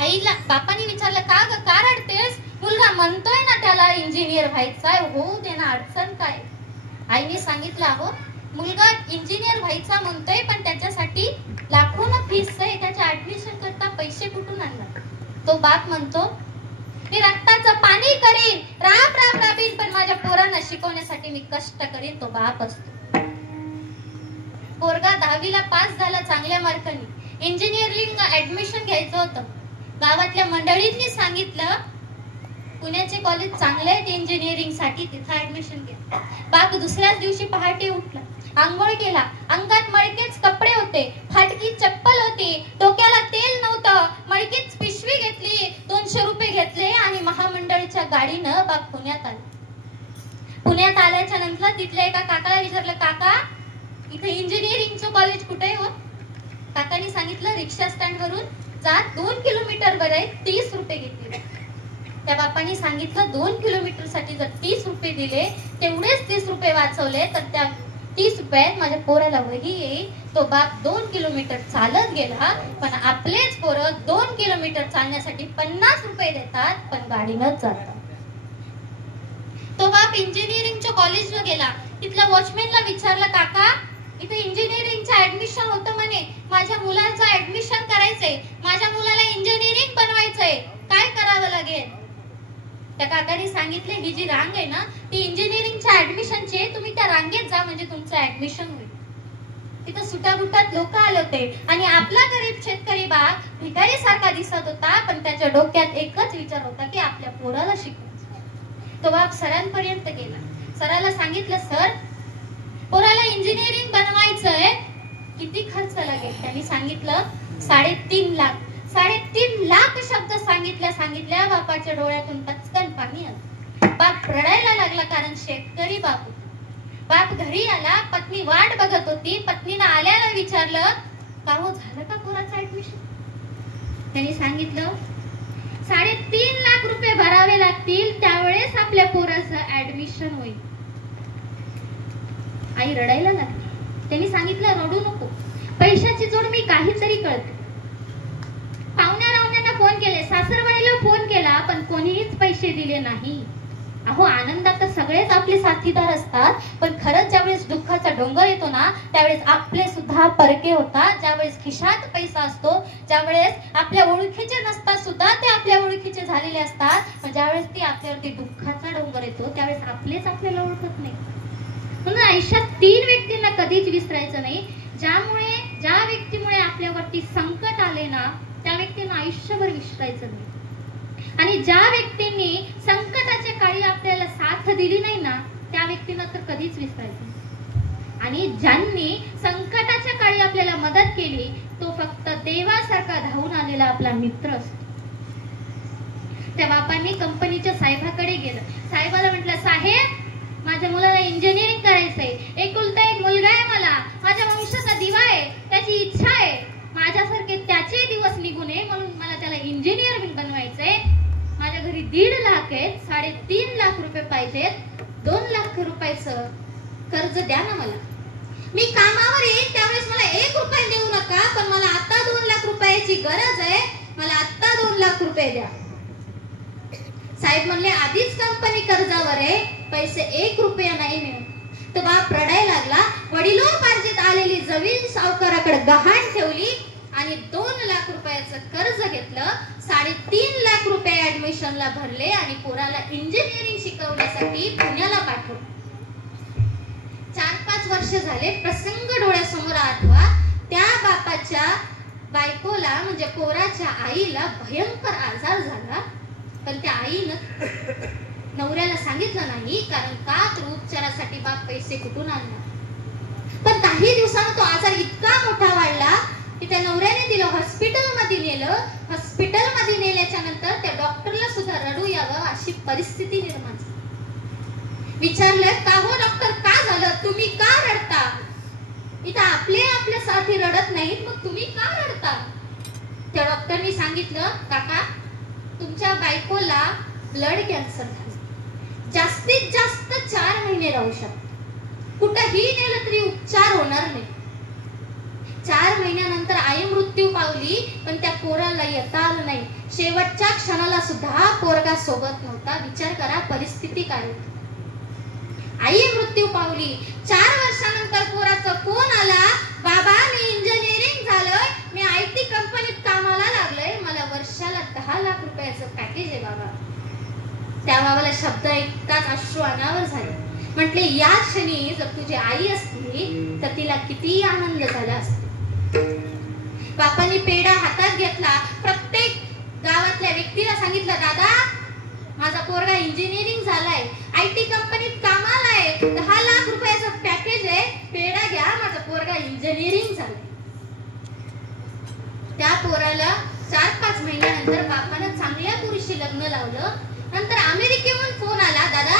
आईला बापाने विचारलं, का ग का रडतेस? मुलगा म्हणतोय ना त्याला इंजिनियर व्हायचाय, होऊ दे ना, अडचण काय? आईने सांगितलं, अहो मुलगा इंजिनियर व्हायचा म्हणतोय, पण त्याच्यासाठी लाखोंना फीस आहे, त्याच्या ऍडमिशन करता पैसे कुठून आणणार? तो बाप म्हणतो, मी रक्ताचं पाणी करीन, राबीन, पण माझ्या पोरांना शिकवण्यासाठी मी कष्ट करीन. तो बाप असतो. पोरगा 10वीला पास झाला चांगल्या मार्कांनी, इंजिनिअरिंग ऍडमिशन घ्यायचं होतं. गावातल्या मंडळींनी सांगितलं, पुण्याचे कॉलेज चांगले आहेत इंजिनिअरिंग साठी, तिथं ऍडमिशन घ्या. बाप दुसऱ्याच दिवशी पहाटे उठला, आंघोळ केला, अंगात मळकेच कपडे होते, फाटकी चप्पल होती, डोक्याला तेल नव्हतं, मळकीच पिशवी घेतली, 200 रुपये घेतले आणि महामंडळच्या गाडीनं बाप पुण्यात आला. पुण्यात आल्याच्या नंतर तिथल्या एका काकाला विचारलं, काका इथे इंजिनिअरिंगचं कॉलेज कुठे हो? काकांनी सांगितलं रिक्षा स्टँड वरून जा 2 किलोमीटर वर आहे 30 रुपये घेतले. त्या बापांनी सांगितलं 2 किलोमीटर साठी जर 30 रुपये दिले तेवढेच 30 रुपये वाचवले तर त्या 30 रुपयात माझ्या पोराला वही येईल. तो बाप 2 किलोमीटर चालत गेला पण आपलेच पोरं 2 किलोमीटर चालण्यासाठी 50 रुपये देतात पण गाडीनच जातात. तो बाप इंजिनिअरिंगच्या कॉलेजला गेला. तिथल्या वॉचमॅनला विचारलं काका इथे इंजिनिअरिंगचं ऍडमिशन होतं म्हणे माझ्या मुलाचं ऍडमिशन करायचंय माझ्या मुलाला इंजिनिअरिंग बनवायचंय काय करावं लागेल. त्या काकांनी सांगितले ही जी रांग आहे ना ती इंजिनिअरिंगच्या ऍडमिशनची तुम्ही त्या रांगेत जा म्हणजे तुमचं ऍडमिशन होईल. तिथं सुटाबुटात लोक आले होते आणि आपला गरीब शेतकरी बाप भिकारी सारखा दिसत होता पण त्याच्या डोक्यात एकच विचार होता की आपल्या पोराला शिकवायचं. तो बाप सरांपर्यंत गेला. सराला सांगितलं सर पोराला इंजिनिअरिंग बनवायचंय किती खर्च लागेल. त्यांनी सांगितलं 3.5 लाख. 3.5 लाख शब्द सांगितल्या बापाच्या डोळ्यातून पचकन पाणी आलं. बाप रडायला लागला कारण शेतकरी बाप होता. बाप घरी आला पत्नी वाट बघत होती. पत्नीनं आल्याला विचारलं का हो झालं का पोराचं ऍडमिशन. त्यांनी सांगितलं 3.5 लाख रुपये भरावे लागतील त्यावेळेस आपल्या पोराचं ऍडमिशन होईल. आई रडायला लागली. त्यांनी सांगितलं रडू नको पैशाची जोड मी काहीतरी कळते. पाहुण्या फोन केले सासरवाडीला फोन केला पण कोणीच पैसे दिले नाही. अहो आनंदात तर सगळेच आपले साथीदार असतात पण खरंच ज्यावेळेस दुःखाचा डोंगर येतो ना त्यावेळेस आपले सुद्धा परके होतात. ज्यावेळेस खिशात पैसा असतो ज्यावेळेस आपल्या ओळखीचे नसतात सुद्धा ते आपल्या ओळखीचे झालेले असतात पण ज्यावेळेस ती आपल्यावरती दुःखाचा डोंगर येतो त्यावेळेस आपलेच आपल्याला ओळखत नाही. म्हणून आयुष्यात 3 व्यक्तींना कधीच विसरायचं नाही. ज्या व्यक्तीमुळे आपल्यावरती संकट आले ना त्या व्यक्तींना आयुष्यभर विसरायचं नाही. आणि ज्या व्यक्तींनी संकटाच्या काळी आपल्याला साथ दिली नाही ना त्या व्यक्तींना तर कधीच विसरायचं नाही. आणि ज्यांनी संकटाच्या काळी आपल्याला मदत केली तो फक्त देवासारखा धावून आलेला आपला मित्र असतो. त्या बापांनी कंपनीच्या साहेबाकडे गेलं. साहेबाला म्हटलं साहेब माझ्या मुलाला इंजिनिअरिंग करायचंय एकुलता एक मुलगा आहे मला माझ्या वंशाचा दिवा आहे त्याची इच्छा आहे माझ्यासारखे त्याचे दिवस निघू नये म्हणून मला त्याला इंजिनिअरिंग बनवायचंय. माझ्या घरी 1.5 लाख आहेत 3.5 लाख रुपये पाहिजेत 2 लाख रुपयाचं कर्ज द्या ना मला. मी कामावर येईल त्यावेळेस मला 1 रुपया देऊ नका पण मला आता 2 लाख रुपयाची गरज आहे मला आता 2 लाख रुपये द्या. साहेब म्हणले आधीच कंपनी कर्जावर आहे पैसे 1 रुपया नाही मिळत. तो बाप रडायला लागला. वडिलोपार्जित आलेली जमीन सावकाराकडे गहाण ठेवली आणि 2 लाख रुपयाचं कर्ज घेतलं. 3.5 लाख रुपये ऍडमिशनला भरले आणि पोराला इंजिनिअरिंग शिकवण्यासाठी पुण्याला पाठवलं. 4-5 वर्ष झाले. प्रसंग डोळ्यासमोर आठवा. त्या बापाच्या बायकोला म्हणजे पोराच्या आईला भयंकर आजार झाला पण त्या आईनं नवऱ्याला सांगितलं नाही कारण का तर उपचारासाठी बाप पैसे कुठून आणणार. पण काही दिवसांनी तो आजार इतका मोठा वाढला की त्या नवऱ्याने दिलं हॉस्पिटलमध्ये नेलं. हॉस्पिटलमध्ये नेल्याच्या नंतर त्या डॉक्टरला सुद्धा रडू यावं अशी परिस्थिती निर्माण झाली. विचारलं का हो डॉक्टर का झालं तुम्ही का रडता. इथं आपल्या साथी रडत नाहीत मग तुम्ही का रडता. त्या डॉक्टरनी सांगितलं काका तुमच्या बायकोला ब्लड कॅन्सर झालं जास्तीत जास्त 4 महिने राहू शकतो कुठेही नेलं तरी उपचार होणार नाही. 4 महिन्यानंतर आई मृत्यू पावली पण त्या पोराला येता आलं नाही. शेवटच्या क्षणाला सुद्धा पोरगा सोबत नव्हता. विचार करा परिस्थिती काय होती. आई मृत्यू पावली. 4 वर्षानंतर पोराचा फोन आला बाबा मी इंजिनिअरिंग झालोय मी IT कंपनीत कामाला लागलोय मला वर्षाला 10 लाख रुपयाचं पॅकेज आहे बाबा. त्या बाबाला शब्द ऐकताच अश्रू अनावर झाले. म्हटले या क्षणी जर तुझी आई असती तर तिला किती आनंद झाला असता. बापांनी पेढा हातात घेतला. प्रत्येक गावातल्या व्यक्तीला सांगितलं दादा माझा पोरगा इंजिनिअरिंग झालाय IT कंपनीत कामाला आहे 10 लाख रुपयाचं पॅकेज आहे पेढा घ्या माझा पोरगा इंजिनिअरिंग झालाय. त्या पोराला 4-5 महिन्यानंतर बापानं चांगल्या पुरुषी लग्न लावलं. नंतर अमेरिकेहून फोन आला दादा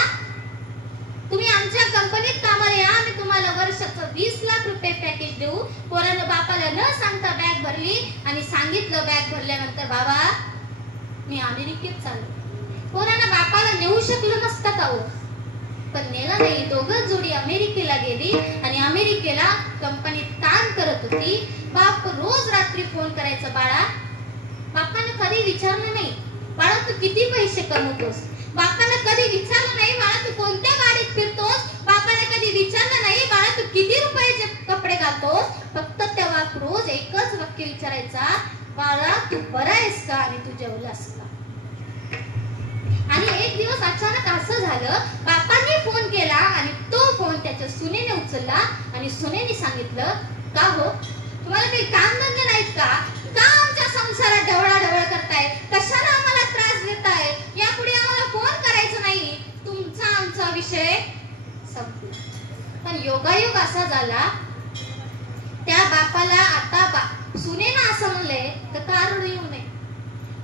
तुम्ही आमच्या कंपनीत कामाला या, आम्ही तुम्हाला वर्षाचं 20 लाख रुपये पॅकेज देऊ. पोरानं बापाला न सांगता बॅग भरली आणि सांगितलं बॅग भरल्यानंतर, बाबा मी अमेरिकेत चाललो. पोरानं बापाला नेऊ शकलं नसतं का हो, पण नेलं नाही. दोघं जोडी अमेरिकेला गेली आणि अमेरिकेला कंपनीत काम करत होती. बाप रोज रात्री फोन करायचं, बाळा. बापानं कधी विचारलं नाही, बाळा तू किती पैसे कमवतोस. बापानं कधी विचारलं नाही, बाळा तू कोणत्या गाडीत फिरतोस. बापानं कधी विचारलं नाही, बाळा तू किती रुपयाचे कपडे घालतोस. फक्त त्या बाप रोज एकच वाक्य विचारायचा, बाळा तू बरा आहेस का आणि तू जेवलास का. आणि एक दिवस अचानक असं झालं, बापाने फोन केला आणि तो फोन त्याच्या सुनेने उचलला आणि सुनेने सांगितलं, का हो तुम्हाला काही काम धंदे नाहीत का आमच्या संसारात ढवळाढवळ करताय, कशाला आम्हाला त्रास देताय, यापुढे आम्हाला फोन करायचं नाही, तुमचा आमचा विषय संपला. पण योगायोग असा झाला, त्या बापाला आता सुनेनं असं म्हणलंय तर कारण येऊ नये.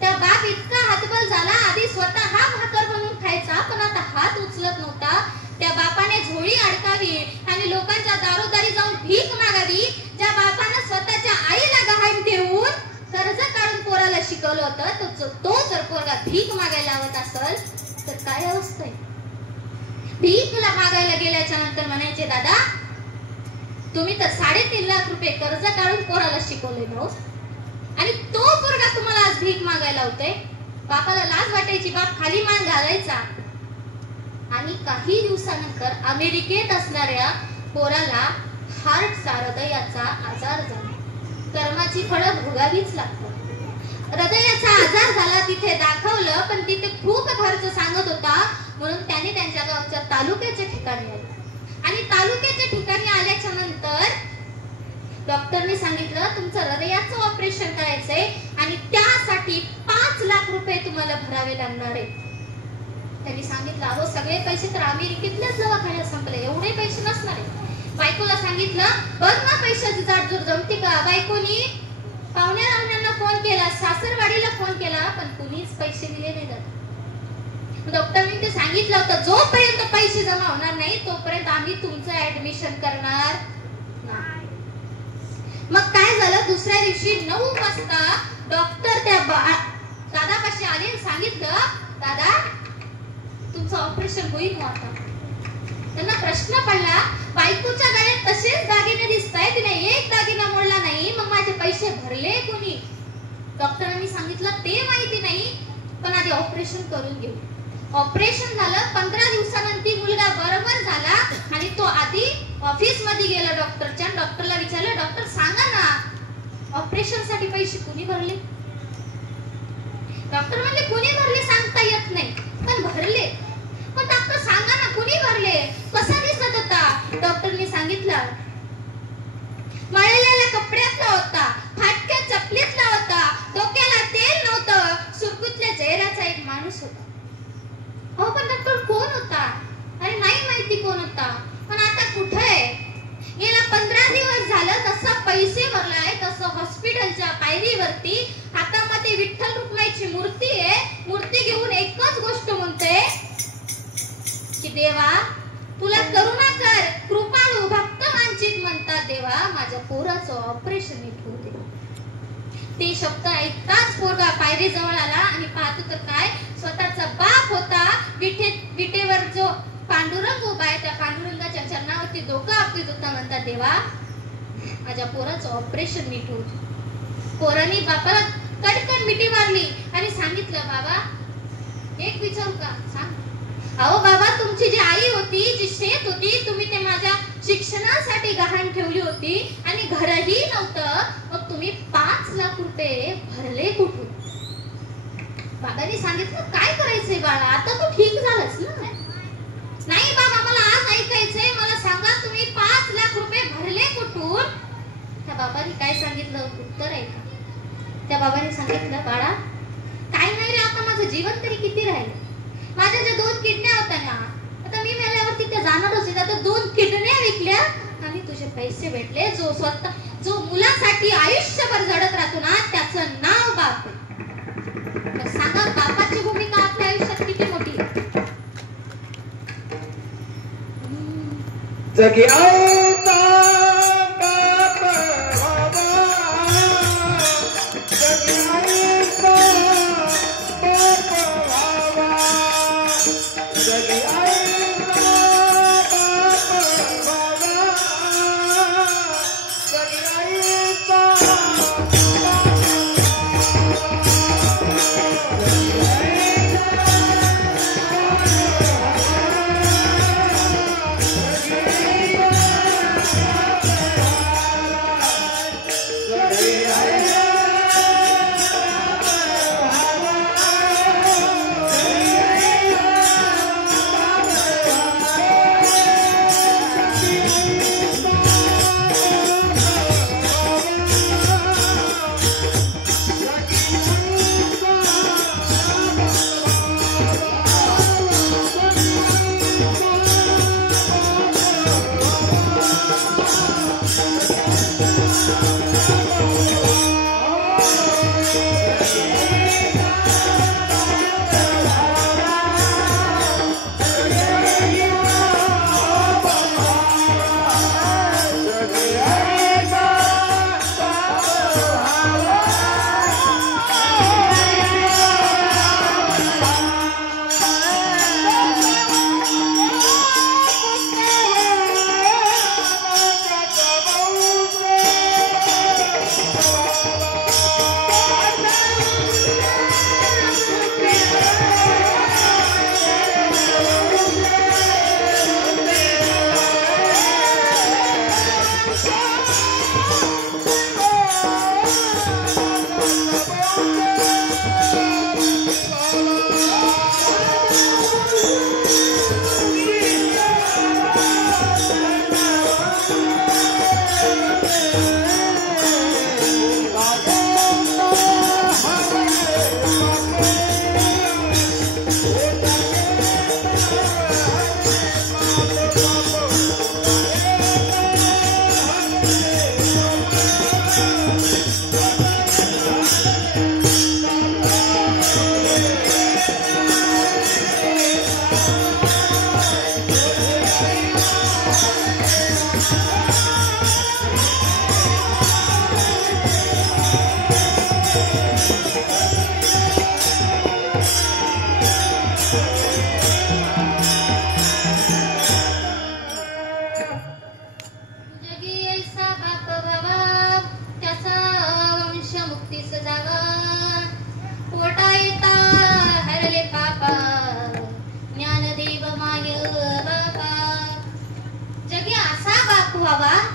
त्या बाप इतका हातबल झाला, आधी स्वतः भाकर बनवून खायचा पण आता हात उचलत नव्हता. त्या बापाने झोळी अडकावी आणि लोकांच्या दारोदारी जाऊन भीक मागावी. ज्या बापाने स्वतःच्या आईला गहाण ठेवून कर्ज काढून पोराला शिकवलं होतं, तो जर पोरगा भीक मागायला लावत असेल तर काय अवस्था आहे. भीकला मागायला गेल्याच्या नंतर म्हणायचे, दादा तुम्ही तर 3.5 लाख रुपये कर्ज काढून पोराला शिकवले ना, आणि तो पोरगा तुम्हाला आज भीक मागायला होतोय. बापाला लाज वाटायची, बाप खाली मान घालायचा. आणि काही दिवसानंतर अमेरिकेत असणाऱ्या पोराला हार्टचा, हृदयाचा आजार झाला. कर्माची फळं भोगावीच लागतात. हृदयाचा आजार झाला, तिथे दाखवलं पण तिथे खूप खर्च सांगत होता. म्हणून त्याने त्यांच्या गावच्या तालुक्याच्या ठिकाणी आले आणि तालुक्याच्या ठिकाणी आल्याच्या नंतर डॉक्टरने सांगितलं, तुमचं हृदयाचं ऑपरेशन करायचंय आणि त्यासाठी 5 लाख रुपये तुम्हाला भरावे लागणार आहे. त्यांनी सांगितलं, अहो सगळे पैसे तर अमेरिकेतल्याच दवाखान्यात संपले, एवढे पैसे नसणार आहे. बायकोला सांगितलं, बघ ना पैशाची जाडजूड जमती का. बायकोनी पाहुण्यांना फोन केला, सासरवाडीला फोन केला, पण कुणीच पैसे दिले नाही जात. डॉक्टरने ते सांगितलं होतं, जोपर्यंत पैसे जमा होणार नाही तोपर्यंत आम्ही तुमचं ऍडमिशन करणार नाही. मग काय झालं, दुसऱ्या दिवशी 9 वाजता डॉक्टर त्या दादापाशी आले आणि सांगितलं, दादा तुमचं ऑपरेशन होईल ना आता. त्यांना प्रश्न पडला, बायकोच्या गळ्यात तसेच दागिने दिसताय, तिने एक दागिना मोडला नाही, मग माझे पैसे भरले कोणी. डॉक्टरांनी सांगितलं, ते माहिती नाही, पण आधी ऑपरेशन करून घेऊ. ऑपरेशन झालं. 15 दिवसानंतर मुलगा बरोबर झाला आणि तो आधी ऑफिस मध्ये गेला डॉक्टरच्या. डॉक्टरला विचारलं, डॉक्टर सांगा ना ऑपरेशन साठी पैसे कुणी भरले. डॉक्टर म्हणले, कुणी भरले सांगता येत नाही, पण भरले. पण डॉक्टर सांगा ना कुणी भरले, कसा दिसत होता. डॉक्टरने सांगितलं, मळलेल्या कपड्यातला होता, फाटक्या चपलीतला होता, डोक्याला तेल नव्हतं, सुरकुतल्या चेहऱ्याचा एक माणूस होता. हो पण डॉक्टर कोण होता. अरे नाही माहिती कोण होता, पण आता कुठे आहे. गेला 15 दिवस झालं, तसं पैसे भरलाय तसं हॉस्पिटलच्या पायरीवरती हातामध्ये विठ्ठल रुक्माईची मूर्ती आहे. मूर्ती घेऊन एकच गोष्ट म्हणते की देवा तुला करुणा कर, कृपाळू भक्त वांचित म्हणतात, देवा माझ्या पोराचं ऑपरेशन नीट होऊ दे. ते शब्द ऐकताच पोरगा पायरी जवळ आला आणि पाहतो तर काय, स्वतःचा बाप होता. विटेवर जो पांडुरंग उभा आहे, त्या पांडुरंगाच्या चरणावरती डोकं आपलीत होता. म्हणतात, देवा माझ्या पोराचं ऑपरेशन नीट होऊ दे. पोरांनी बापाला कडकड मिठी मारली आणि सांगितलं, बाबा एक विचारू का, सांग. अहो बाबा, तुमची जी आई होती, जी शेत होती, तुम्ही ते माझ्या शिक्षणासाठी गहाण ठेवली होती आणि घरही नव्हतं, मग तुम्ही 5 लाख रुपये भरले कुठून. बाबांनी सांगितलं, काय करायचंय बाळा, आता तू ठीक झालास ना. नाही बाबा, मला आज ऐकायचंय, मला सांगा तुम्ही 5 लाख रुपये भरले कुठून. त्या बाबांनी काय सांगितलं, उत्तर ऐका. त्या बाबांनी सांगितलं, बाळा काय नाही रे, आता माझं जीवन तरी किती राहिलं. माझ्या ज्या 2 किडन्या होत्या ना, आता मी मेल्यावरती त्या जाणारच आहेत. आता 2 किडन्या विकल्या आणि तुझे पैसे भेटले. जो मुलासाठी आयुष्यभर झडत राहतो ना, त्याचं नाव बाप आहे. सांगा, बापाची भूमिका आपल्या आयुष्यात किती मोठी आहे. जगी आईचा बाप व्हावा, जगी आईचा बाप व्हावा, जगी आईचा बाप व्हावा, जगी आईचा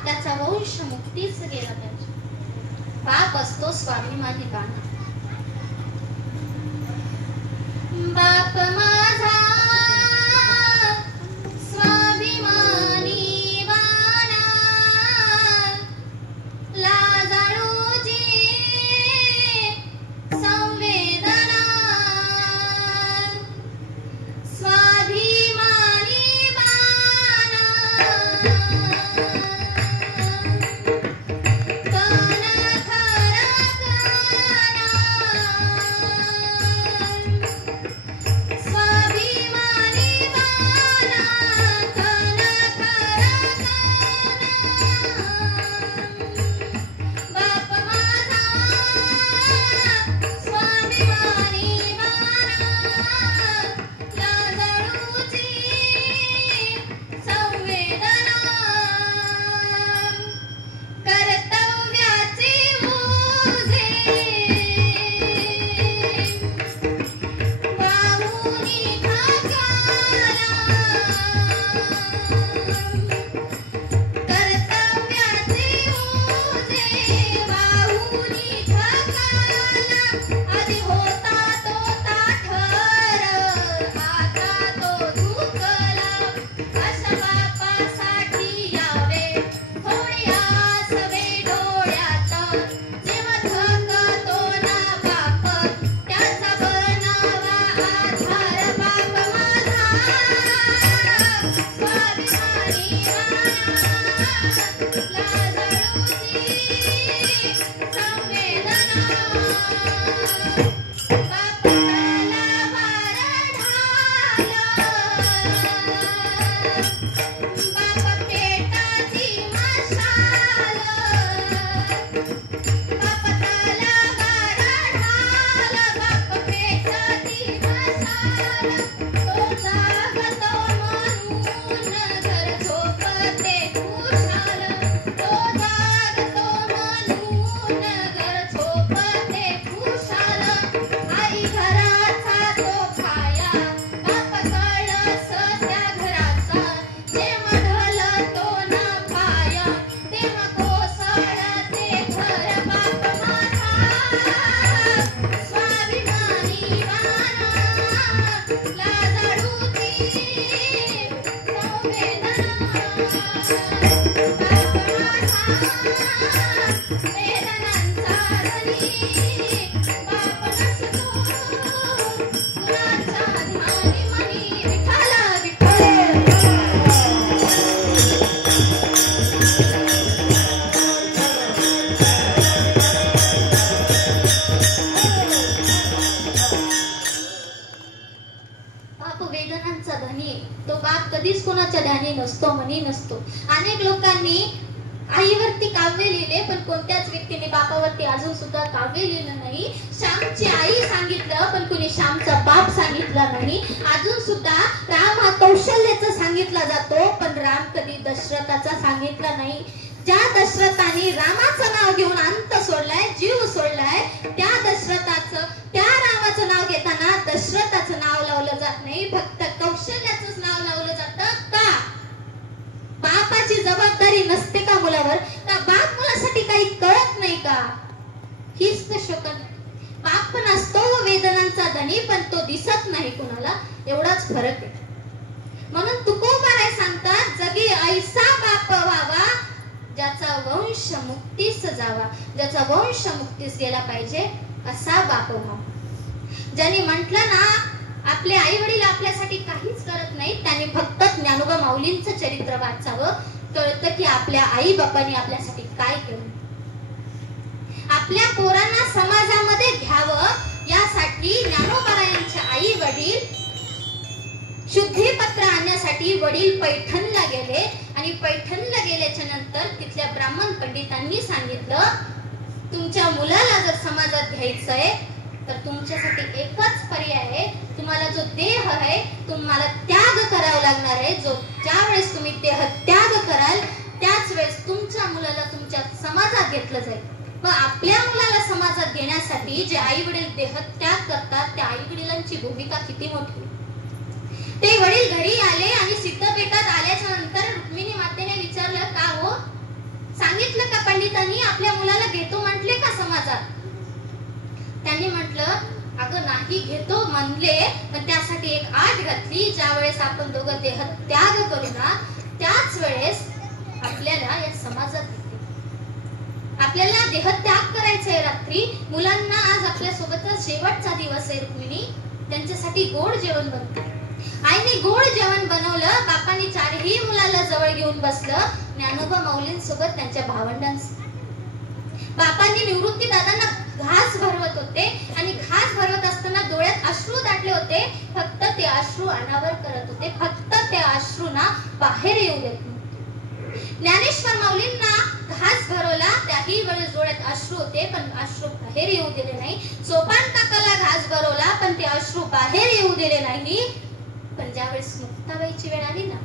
त्याचा वंश मुक्तीच गेला पाहिजे. बाप असतो स्वाभिमानी बाणा. बाप माझा स्वाभिमानी बाणा, लाजाळूची संवेदना, स्वाभिमानी बाणा, स्वाभिमानी नसतो म्हणी नसतो. अनेक लोकांनी आईवरती काव्य लिहिले, पण कोणत्याच व्यक्तीने बापावरती अजून सुद्धा काव्य लिहिलं नाही. श्यामची आई सांगितलं, पण कुणी श्यामचा बाप सांगितला नाही. अजून सुद्धा राम हा कौशल्याचा सांगितला जातो, पण राम कधी दशरथाचा सांगितला नाही. ज्या दशरथाने रामाचं नाव घेऊन अंत सोडलाय, जीव सोडलाय, त्या दशरथाचं, त्या रामाचं नाव घेताना दशरथाचं नाव लावलं जात नाही, फक्त कौशल्याचंच नाव लावलं जातं. का? बापाची जबाबदारी नसते का मुलावर? का बाप मुलासाठी काही करत नाही का? हीच तर शोकत. बाप पण असतो वेदनांचा धनी, पण तो दिसत नाही कुणाला, एवढाच फरक आहे. म्हणून तुकोबाराय सांगतात, जगी ऐसा बाप व्हावा ज्याचा वंश मुक्तीस जावा. ज्याचा वंश मुक्तीस गेला पाहिजे असा बाप व्हावा. ज्यांनी म्हटलं ना आपले आई वडील आपल्यासाठी काहीच करत नाही, त्यांनी फक्त ज्ञानोबा माऊलींचं चरित्र वाचावं, कळतं की आपल्या आई बापांनी आपल्यासाठी काय केलं. आपल्या पोरांना समाजामध्ये घ्यावं यासाठी ज्ञानोबारायांचे आई वडील शुद्धीपत्र आणण्यासाठी वडील पैठणला गेले, आणि पैठणला गेल्याच्या नंतर तिथल्या ब्राह्मण पंडितांनी सांगितलं, तुमच्या मुलाला जर समाजात घ्यायचंय तर तुमच्यासाठी एकच पर्याय आहे, तुम्हाला जो देह आहे तुम्हाला त्याग करावा लागणार आहे. जो ज्या वेळेस तुम्ही देह त्याग कराल त्याच वेळेस तुमच्या मुलाला तुमच्या समाजात घेतलं जाईल. मग आपल्या मुलाला समाजात घेण्यासाठी जे आई वडील देह त्याग करतात, त्या आई वडिलांची भूमिका किती मोठी. ते वडील घरी आले आणि सिद्धपीठात आल्याच्या नंतर रुक्मिणी मातेने विचारलं, का हो, सांगितलं का पंडितांनी आपल्या मुलाला घेतो म्हटले का समाजात? त्यांनी म्हटलं, अगं नाही, घेतो म्हणले, पण त्यासाठी एक आट घातली, ज्या वेळेस आपण दोघं देह त्याग करू ना त्याच वेळेस आपल्याला या समाजात घेते. आपल्याला देह त्याग करायचा आहे रात्री. मुलांना आज आपल्या सोबतचा शेवटचा दिवस आहे रुक्मिणी, त्यांच्यासाठी गोड जेवण बनते. आईने गोड जेवण बनवलं, बापांनी चारही मुलाला जवळ घेऊन बसलं, ज्ञानोबा माऊलींसोबत त्यांच्या भावंडांसोबत. बापांनी निवृत्ती दादांना घास भरवत होते, आणि घास भरवत असताना डोळ्यात अश्रू दाटले होते, फक्त ते अश्रू अनावर करत होते, फक्त त्या अश्रूंना बाहेर येऊ देत नव्हते. ज्ञानेश्वर माऊलींना घास भरवला, त्याही वेळेस डोळ्यात अश्रू होते, पण अश्रू बाहेर येऊ दिले नाही. सोपान काकाला घास भरवला, पण ते अश्रू बाहेर येऊ दिले नाही. पण ज्यावेळेस मुक्ताबाईची वेळ आली ना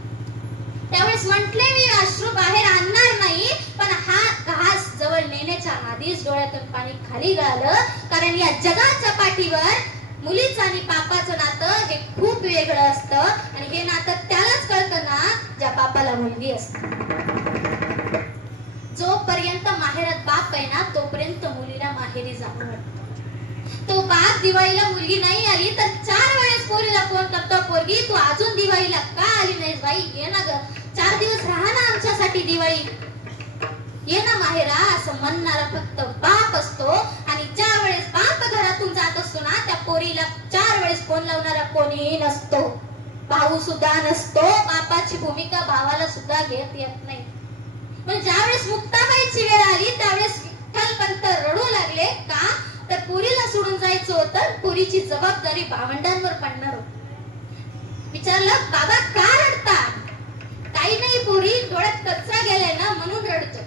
त्यावेळेस म्हटले, मी अश्रू बाहेर आणणार नाही, पण हा घास जवळ नेण्याच्या आधीच डोळ्यातून पाणी खाली गळालं. कारण या जगाच्या पाठीवर मुलीचं आणि बापाचं नातं हे खूप वेगळं असतं, आणि हे नातं त्यालाच कळतं ना ज्या बापाला मुलगी असते. जोपर्यंत माहेरात बाप आहे ना तोपर्यंत मुलीला माहेरी जावं वाटतं. तो बाप दिवाळीला मुलगी नाही आली तर 4 वेळेस पोरीला फोन करतो, पोरगी तू अजून दिवाळीला का आली नाहीस बाई, ये ना ग, 4 दिवस राहा ना आमच्यासाठी दिवाळी, ये ना माहेरा, असं म्हणणारा फक्त बाप असतो. आणि ज्या वेळेस बाप घरातून जात असतो ना त्या पोरीला 4 वेळेस फोन लावणारा कोणीही नसतो, भाऊ सुद्धा नसतो. बापाची भूमिका भावाला सुद्धा घेत येत नाही. पण ज्यावेळेस मुक्ताबाईची वेळ आली त्यावेळेस विठ्ठलपंत रडू लागले. का तर पोरीला सोडून जायचं होतं, पोरीची जबाबदारी भावंडांवर पडणार होती. विचारलं, बाबा का रडता? काही नाही, पोरी डोळ्यात कचरा गेलाय ना म्हणून रडतो.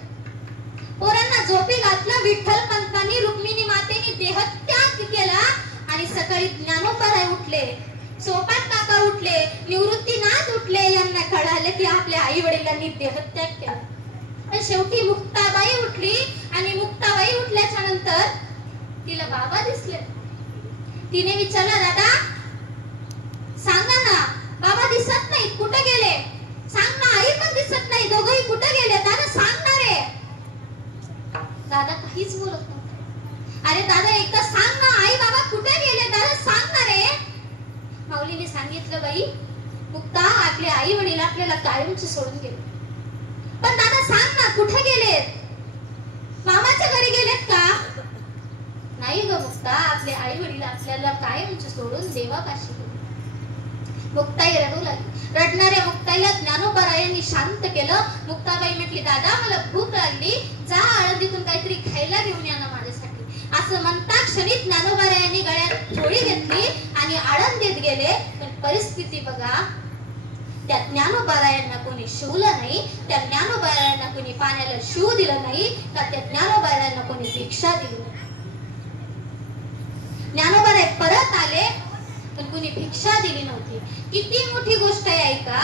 पोरांना झोपी घातलं. विठ्ठलपंतांनी रुक्मिणी मातेने देह त्याग केला, आणि सकाळी ज्ञानोबाराय उठले, सोपान काका उठले, निवृत्तीनाथ उठले. यांना कळालं की आपल्या आई वडिलांनी देह त्याग केला. पण शेवटी मुक्ताबाई उठली, आणि मुक्ताबाई उठल्याच्या नंतर तिला बाबा दिसले. तिने विचारलं, दादा सांगा ना, बाबा दिसत नाही, कुठे गेले? सांग ना, आई पण दिसत नाही, दोघंही कुठे गेले? दादा सांगणार आहे. दादा काहीच बोलत नव्हते. अरे दादा एकदा सांग ना, आई बाबा कुठे गेले? दादा सांगणार आहे. माऊलीने सांगितलं, बाई मुक्ता, आपले आई वडील आपल्याला कायमचे सोडून गेले, पण दादा सांग ना कुठे गेलेत? मामाच्या घरी गेलेत का? नाही ग मुक्ता, आपले आई वडील आपल्याला कायमचे सोडून देवापाशी गेले. मुक्ताई रडू लागली. रडणाऱ्या मुक्ताईला ज्ञानोबारायांनी शांत केलं. मुक्ताबाई म्हटली, दादा मला भूक लागली, जा आळंदीतून काहीतरी खायला घेऊन या ना माझ्यासाठी. असं म्हणता क्षणी ज्ञानोबारायांनी गळ्यात झोळी घेतली आणि आळंदीत गेले. पण परिस्थिती बघा, त्या ज्ञानोबारायांना कोणी शिवलं नाही, त्या ज्ञानोबारायांना कोणी पाण्याला शिव दिलं नाही, का त्या ज्ञानोबारायांना कोणी भिक्षा दिली नाही. ज्ञानोबाराय परत आले पण कोणी भिक्षा दिली नव्हती. किती मोठी गोष्ट आहे ऐका.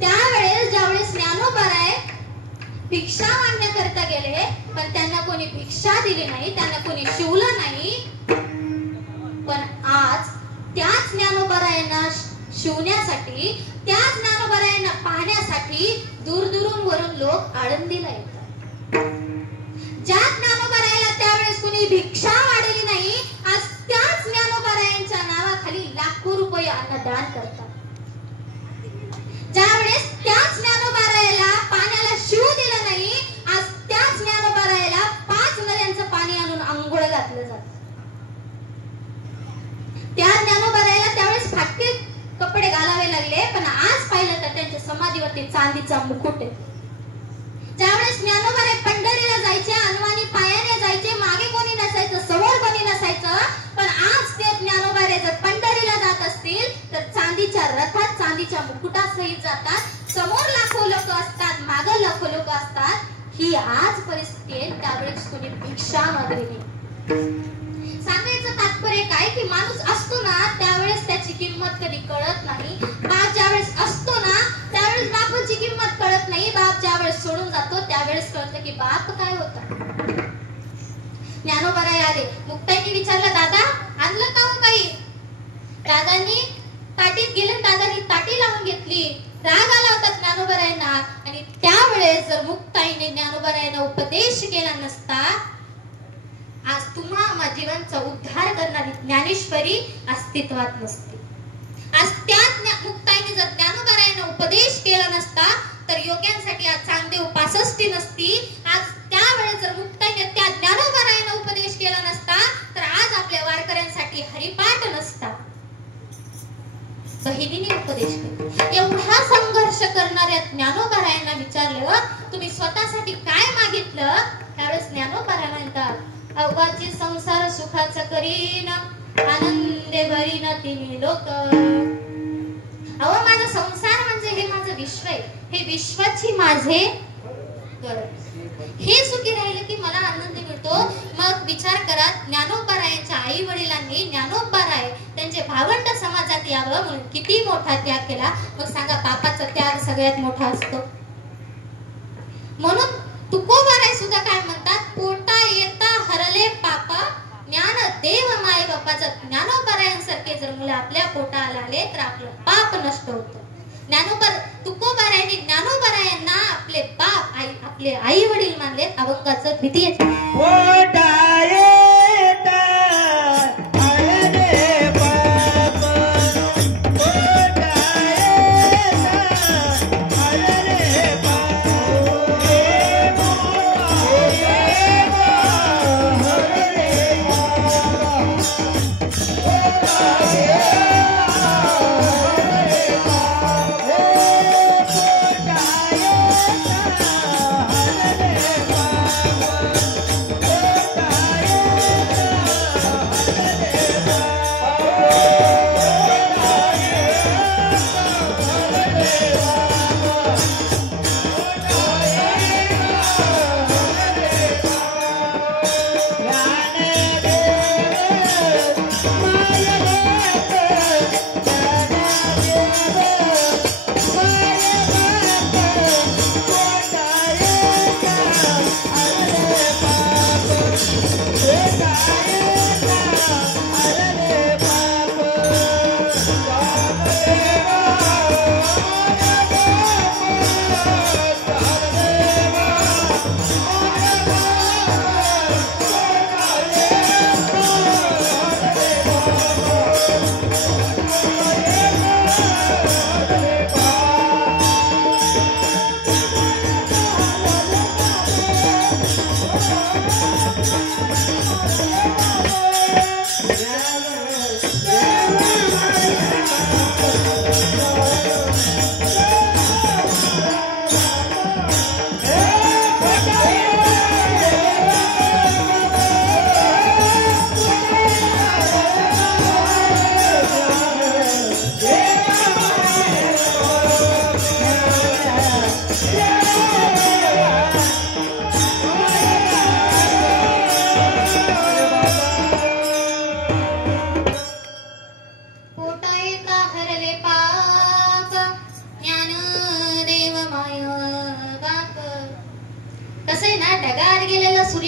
त्यावेळेस ज्यावेळेस ज्ञानोबाराय भिक्षा मागण्याकरता गेले पण त्यांना कोणी भिक्षा दिली नाही, त्यांना कोणी शिवलं नाही. पण आज त्याच ज्ञानोबारायांना शिवण्यासाठी, त्याच ज्ञानोबारायांना पाहण्यासाठी दूरदूरून वरून लोक आळंदीला येतात. ज्या ज्ञानोबारायाला त्यावेळेस कोणी भिक्षा वाढली नाही, आज त्याच ज्ञानोबारायांच्या नावाखाली लाखो रुपये अन्नदान करतात. ज्यावेळेस त्याच ज्ञानोबारायाला पाण्याला शिव दिलं नाही, आज त्याच ज्ञानोबारायाला 5 नद्यांचं पाणी आणून आंघोळ घातलं जातं. त्या ज्ञानोबारायाला त्यावेळेस फाटके कपडे घालावे लागले, पण आज पाहिलं तर त्यांच्या समाधीवरती चांदीचा मुकुट आहे. ज्यावेळेस ज्ञानोबाराय पंढरीला जायचे, अनवाणी पायाने जायचे, मागे कोणी नसायचं, समोर कोणी नसायचं, पण आज ते ज्ञानोबाराय जर पंढरीला जात असतील तर चांदीच्या रथात, चांदीच्या मुकुटासहित जातात. समोर लाखो लोक असतात, मागे लाखो लोक असतात. ही आज परिस्थिती आहे. त्यावेळेस कोणी भिक्षा मागली नाही. सांगायचं तात्पर्य काय की माणूस असतो ना त्यावेळेस त्याची किंमत कधी कळत नाही. बाप ज्यावेळेस असतो ना त्यावेळेस बापाची किंमत कळत नाही. बाप ज्यावेळेस सोडून जातो त्यावेळेस कळतं की बाप काय होता. ज्ञानोबाराय आले, मुक्ताईने विचारलं, दादा आणलं का हो काही? दादांनी ताटीत गेले, दादांनी ताटी लावून घेतली. राग आला होता ज्ञानोबारायांना आणि त्यावेळेस जर मुक्ताईने ज्ञानोबारायांना उपदेश केला नसता, आज तुम्हा जीवनचा उद्धार करणारी ज्ञानेश्वरी अस्तित्वात नसते. आज त्या मुक्ताईने जर ज्ञानोबारायांना उपदेश केला नसता तर योग्यांसाठी आज चांगदेव 65 नसती. आज त्यावेळेस जर मुक्ताईने त्या ज्ञानोबारायांना उपदेश केला नसता तर आज आपल्या वारकऱ्यांसाठी हरिपाठ नसता. बहिणीने उपदेश केला. एवढा संघर्ष करणाऱ्या ज्ञानोबारायांना विचारलं, तुम्ही स्वतःसाठी काय मागितलं? त्यावेळेस ज्ञानोबाराय म्हणतात, अवघाची संसार सुखाचा करीन, आनंदे भरीन तिन्ही लोक. अहो माझा संसार म्हणजे हे माझं विश्व आहे, हे विश्वाची माझे गरज. हे सुखी राहिले की मला आनंद मिळतो. मग विचार करा, ज्ञानोबारायांच्या आई वडिलांनी ज्ञानोबाराय त्यांचे भावंड समाजात यावं म्हणून किती मोठा त्याग केला. मग सांगा बापाचा त्याग सगळ्यात मोठा असतो. म्हणून तुकोबाराय सुद्धा काय म्हणतात, पोटा येता हरले पापा, ज्ञान देव माय बापा. जर ज्ञानोबारायांसारखे जर मुलं आपल्या पोटाला आले तर आपलं पाप नष्ट होतं. तुकोबारायांनी ज्ञानोबारायांना आपले बाप आई, आपले आई वडील मानले. अभंगाचं भीती येते.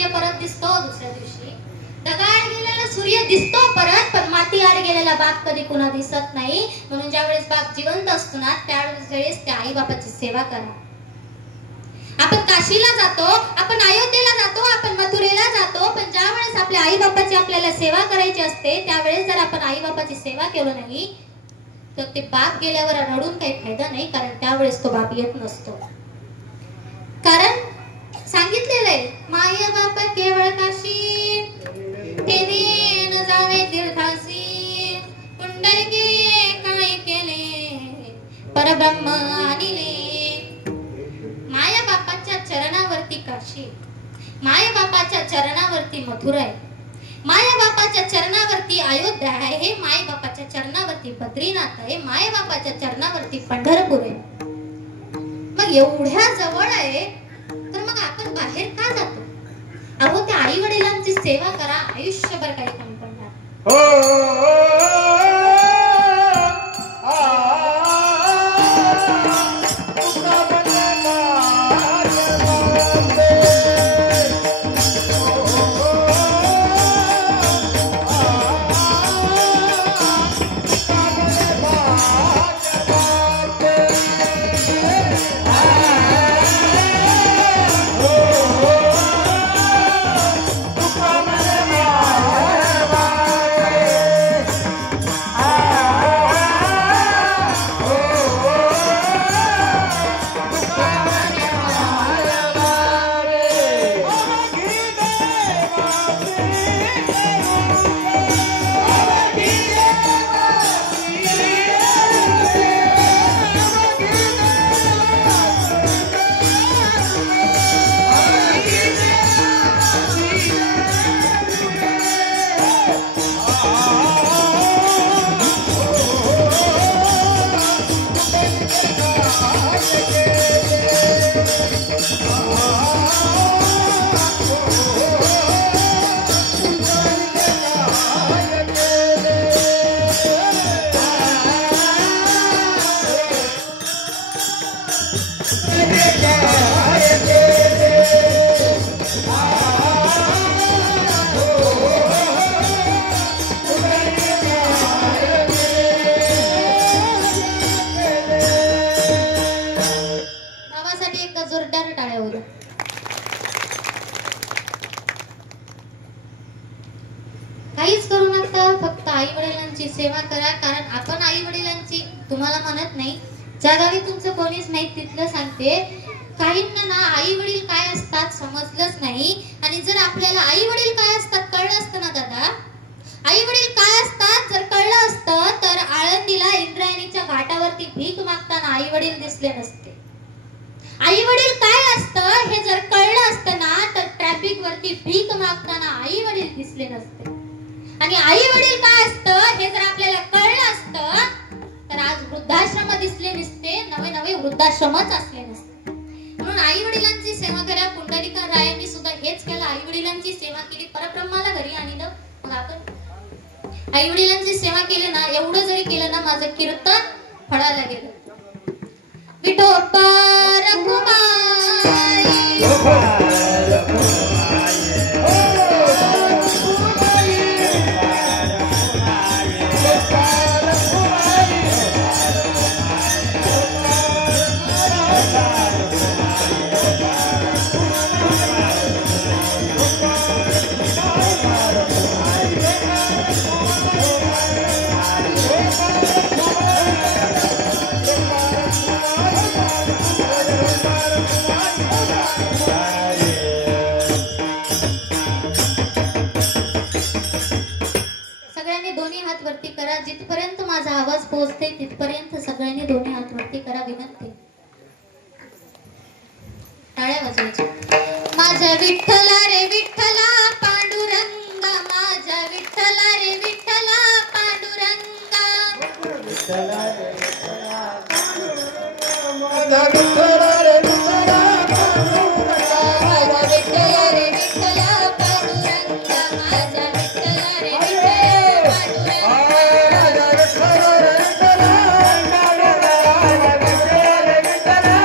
सूर्य परत दिसतो दुसऱ्या दिवशी. ढगाआड गेलेला सूर्य दिसतो परत, पण माती आड गेलेला बाप कधी कुणा दिसत नाही. म्हणून ज्या वेळेस बाप जिवंत असतो ना त्यावेळेस त्या आई बापाची सेवा करा. आपण काशीला जातो, आपण अयोध्येला जातो, आपण मथुरेला जातो, पण ज्या वेळेस आपल्या आई बापाची आपल्याला सेवा करायची असते त्यावेळेस जर आपण आई बापाची सेवा केलो नाही तर ते बाप गेल्यावर रडून काही फायदा नाही, कारण त्यावेळेस तो बाप येत नसतो. कारण सांगितलेलं आहे, माय बाप केवळ काशी तेरी न जावे तीर्थासी, पुंडलिके काय केले परब्रह्म आणिले. माया बापाच्या चरणावरती काशी, माया बापाच्या चरणावरती मथुरा आहे, माया बापाच्या चरणावरती अयोध्या आहे, माय बापाच्या चरणावरती बद्रीनाथ आहे, माय बापाच्या चरणावरती पंढरपूर आहे. मग एवढ्या जवळ आहे तर मग आपण बाहेर का जातो? अहो त्या आई वडिलांची सेवा करा, आयुष्यभर काही कमी पडणार. काहीच करू नका, फक्त आई वडिलांची सेवा करा. कारण आपण आई वडिलांची, तुम्हाला म्हणत नाही, ज्या गावी तुमचं कोणीच नाही तिथलं सांगते, काहींना ना आई वडील काय असतात समजलंच नाही. आणि जर आपल्याला आई वडील काय असतात कळलं असतं ना दादा, आई वडील काय असतात जर कळलं असतं तर आळंदीला इंद्रायणीच्या घाटावरती भीक मागताना आई वडील दिसले नसते. आई वडील काय असतं हे जर कळलं असतं ना तर ट्रॅफिक वरती भीक मागताना आई वडील दिसले नसते. आणि आई वडील काय असतं हे जर आपल्याला कळलं असतं तर आज वृद्धाश्रम दिसले नसते, नवे नवे वृद्धाश्रमच असले नसते. म्हणून आई वडिलांची सेवा करा. पुंडलिका रायांनी सुद्धा हेच केलं, आई वडिलांची सेवा केली, परब्रह्माला घरी आणलं. मग आपण आई वडिलांची सेवा केली ना, एवढं जरी केलं ना माझं कीर्तन फळाला गेलं. विठोबा रखुमाई जिथपर्यंत माझा आवाज पोहोचते तिथपर्यंत सगळ्यांनी दोन्ही हात वरती करा. विनंती, टाळ्या वाजवायच्या. माझ्या विठ्ठला रे विठ्ठला पांडुरंगा, माझ्या विठ्ठला रे विठ्ठला पांडुरंगा, विठ्ठला रे विठ्ठला पांडुरंगा, माझ्या विठ्ठला रे विठ्ठला पांडुरंगा, माझ्या विठ्ठला रे विठ्ठला पांडुरंगा, माझ्या विठ्ठला रे विठ्ठला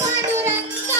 पांडुरंगा.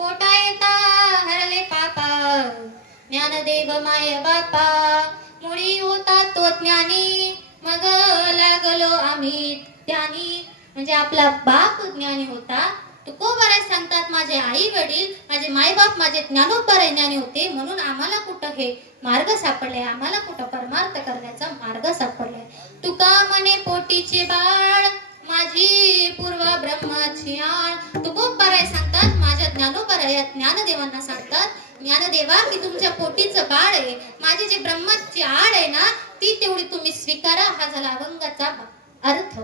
पोटा येता हरले पापा ज्ञानदेव माय बापा मुळी होता तो ज्ञानी मग लागलो आम्ही त्यानी. म्हणजे आपला बाप ज्ञानी होता. तुकोबाराय सांगतात माझे आई वडील माझे मायबाप माझे ज्ञानोबाराय ज्ञानी होते म्हणून आम्हाला कुठं हे मार्ग सापडले, आम्हाला कुठं परमार्थ करण्याचा मार्ग सापडलाय. तुका म्हणे पोटीचे बाळ माझी पूर्व ब्रह्माची आण. तुकोबाराय सांगतात माझ्या ज्ञानोबाराय ज्ञानदेवांना सांगतात ज्ञानदेवा मी तुमच्या पोटीचं बाळ आहे, माझी जी ब्रह्माची आड आहे ना ती तेवढी तुम्ही स्वीकारा. हा झाला अभंगाचा अर्थ.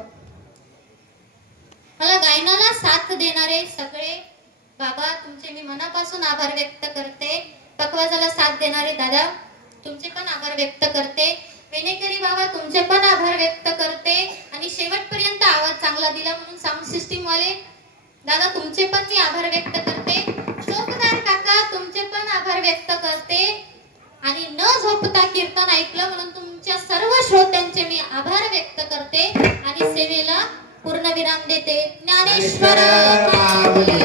मला गायनाला साथ देणारे सगळे बाबा तुमचे मी मनापासून आभार व्यक्त करते. पकवाजाला साथ देणारे दादा तुमचे पण आभार व्यक्त करते. वेणेकरी बाबा तुमचे पण आभार व्यक्त करते. आणि शेवटपर्यंत आवाज चांगला दिला म्हणून साऊंड सिस्टीम वाले दादा तुमचे पण मी आभार व्यक्त करते. चौकदार काका तुमचे पण आभार व्यक्त करते. आणि न झोपता कीर्तन ऐकलं म्हणून तुमच्या सर्व श्रोत्यांचे मी आभार व्यक्त करते. आणि सेवेला पूर्ण विराम देते. ज्ञानेश्वर माऊली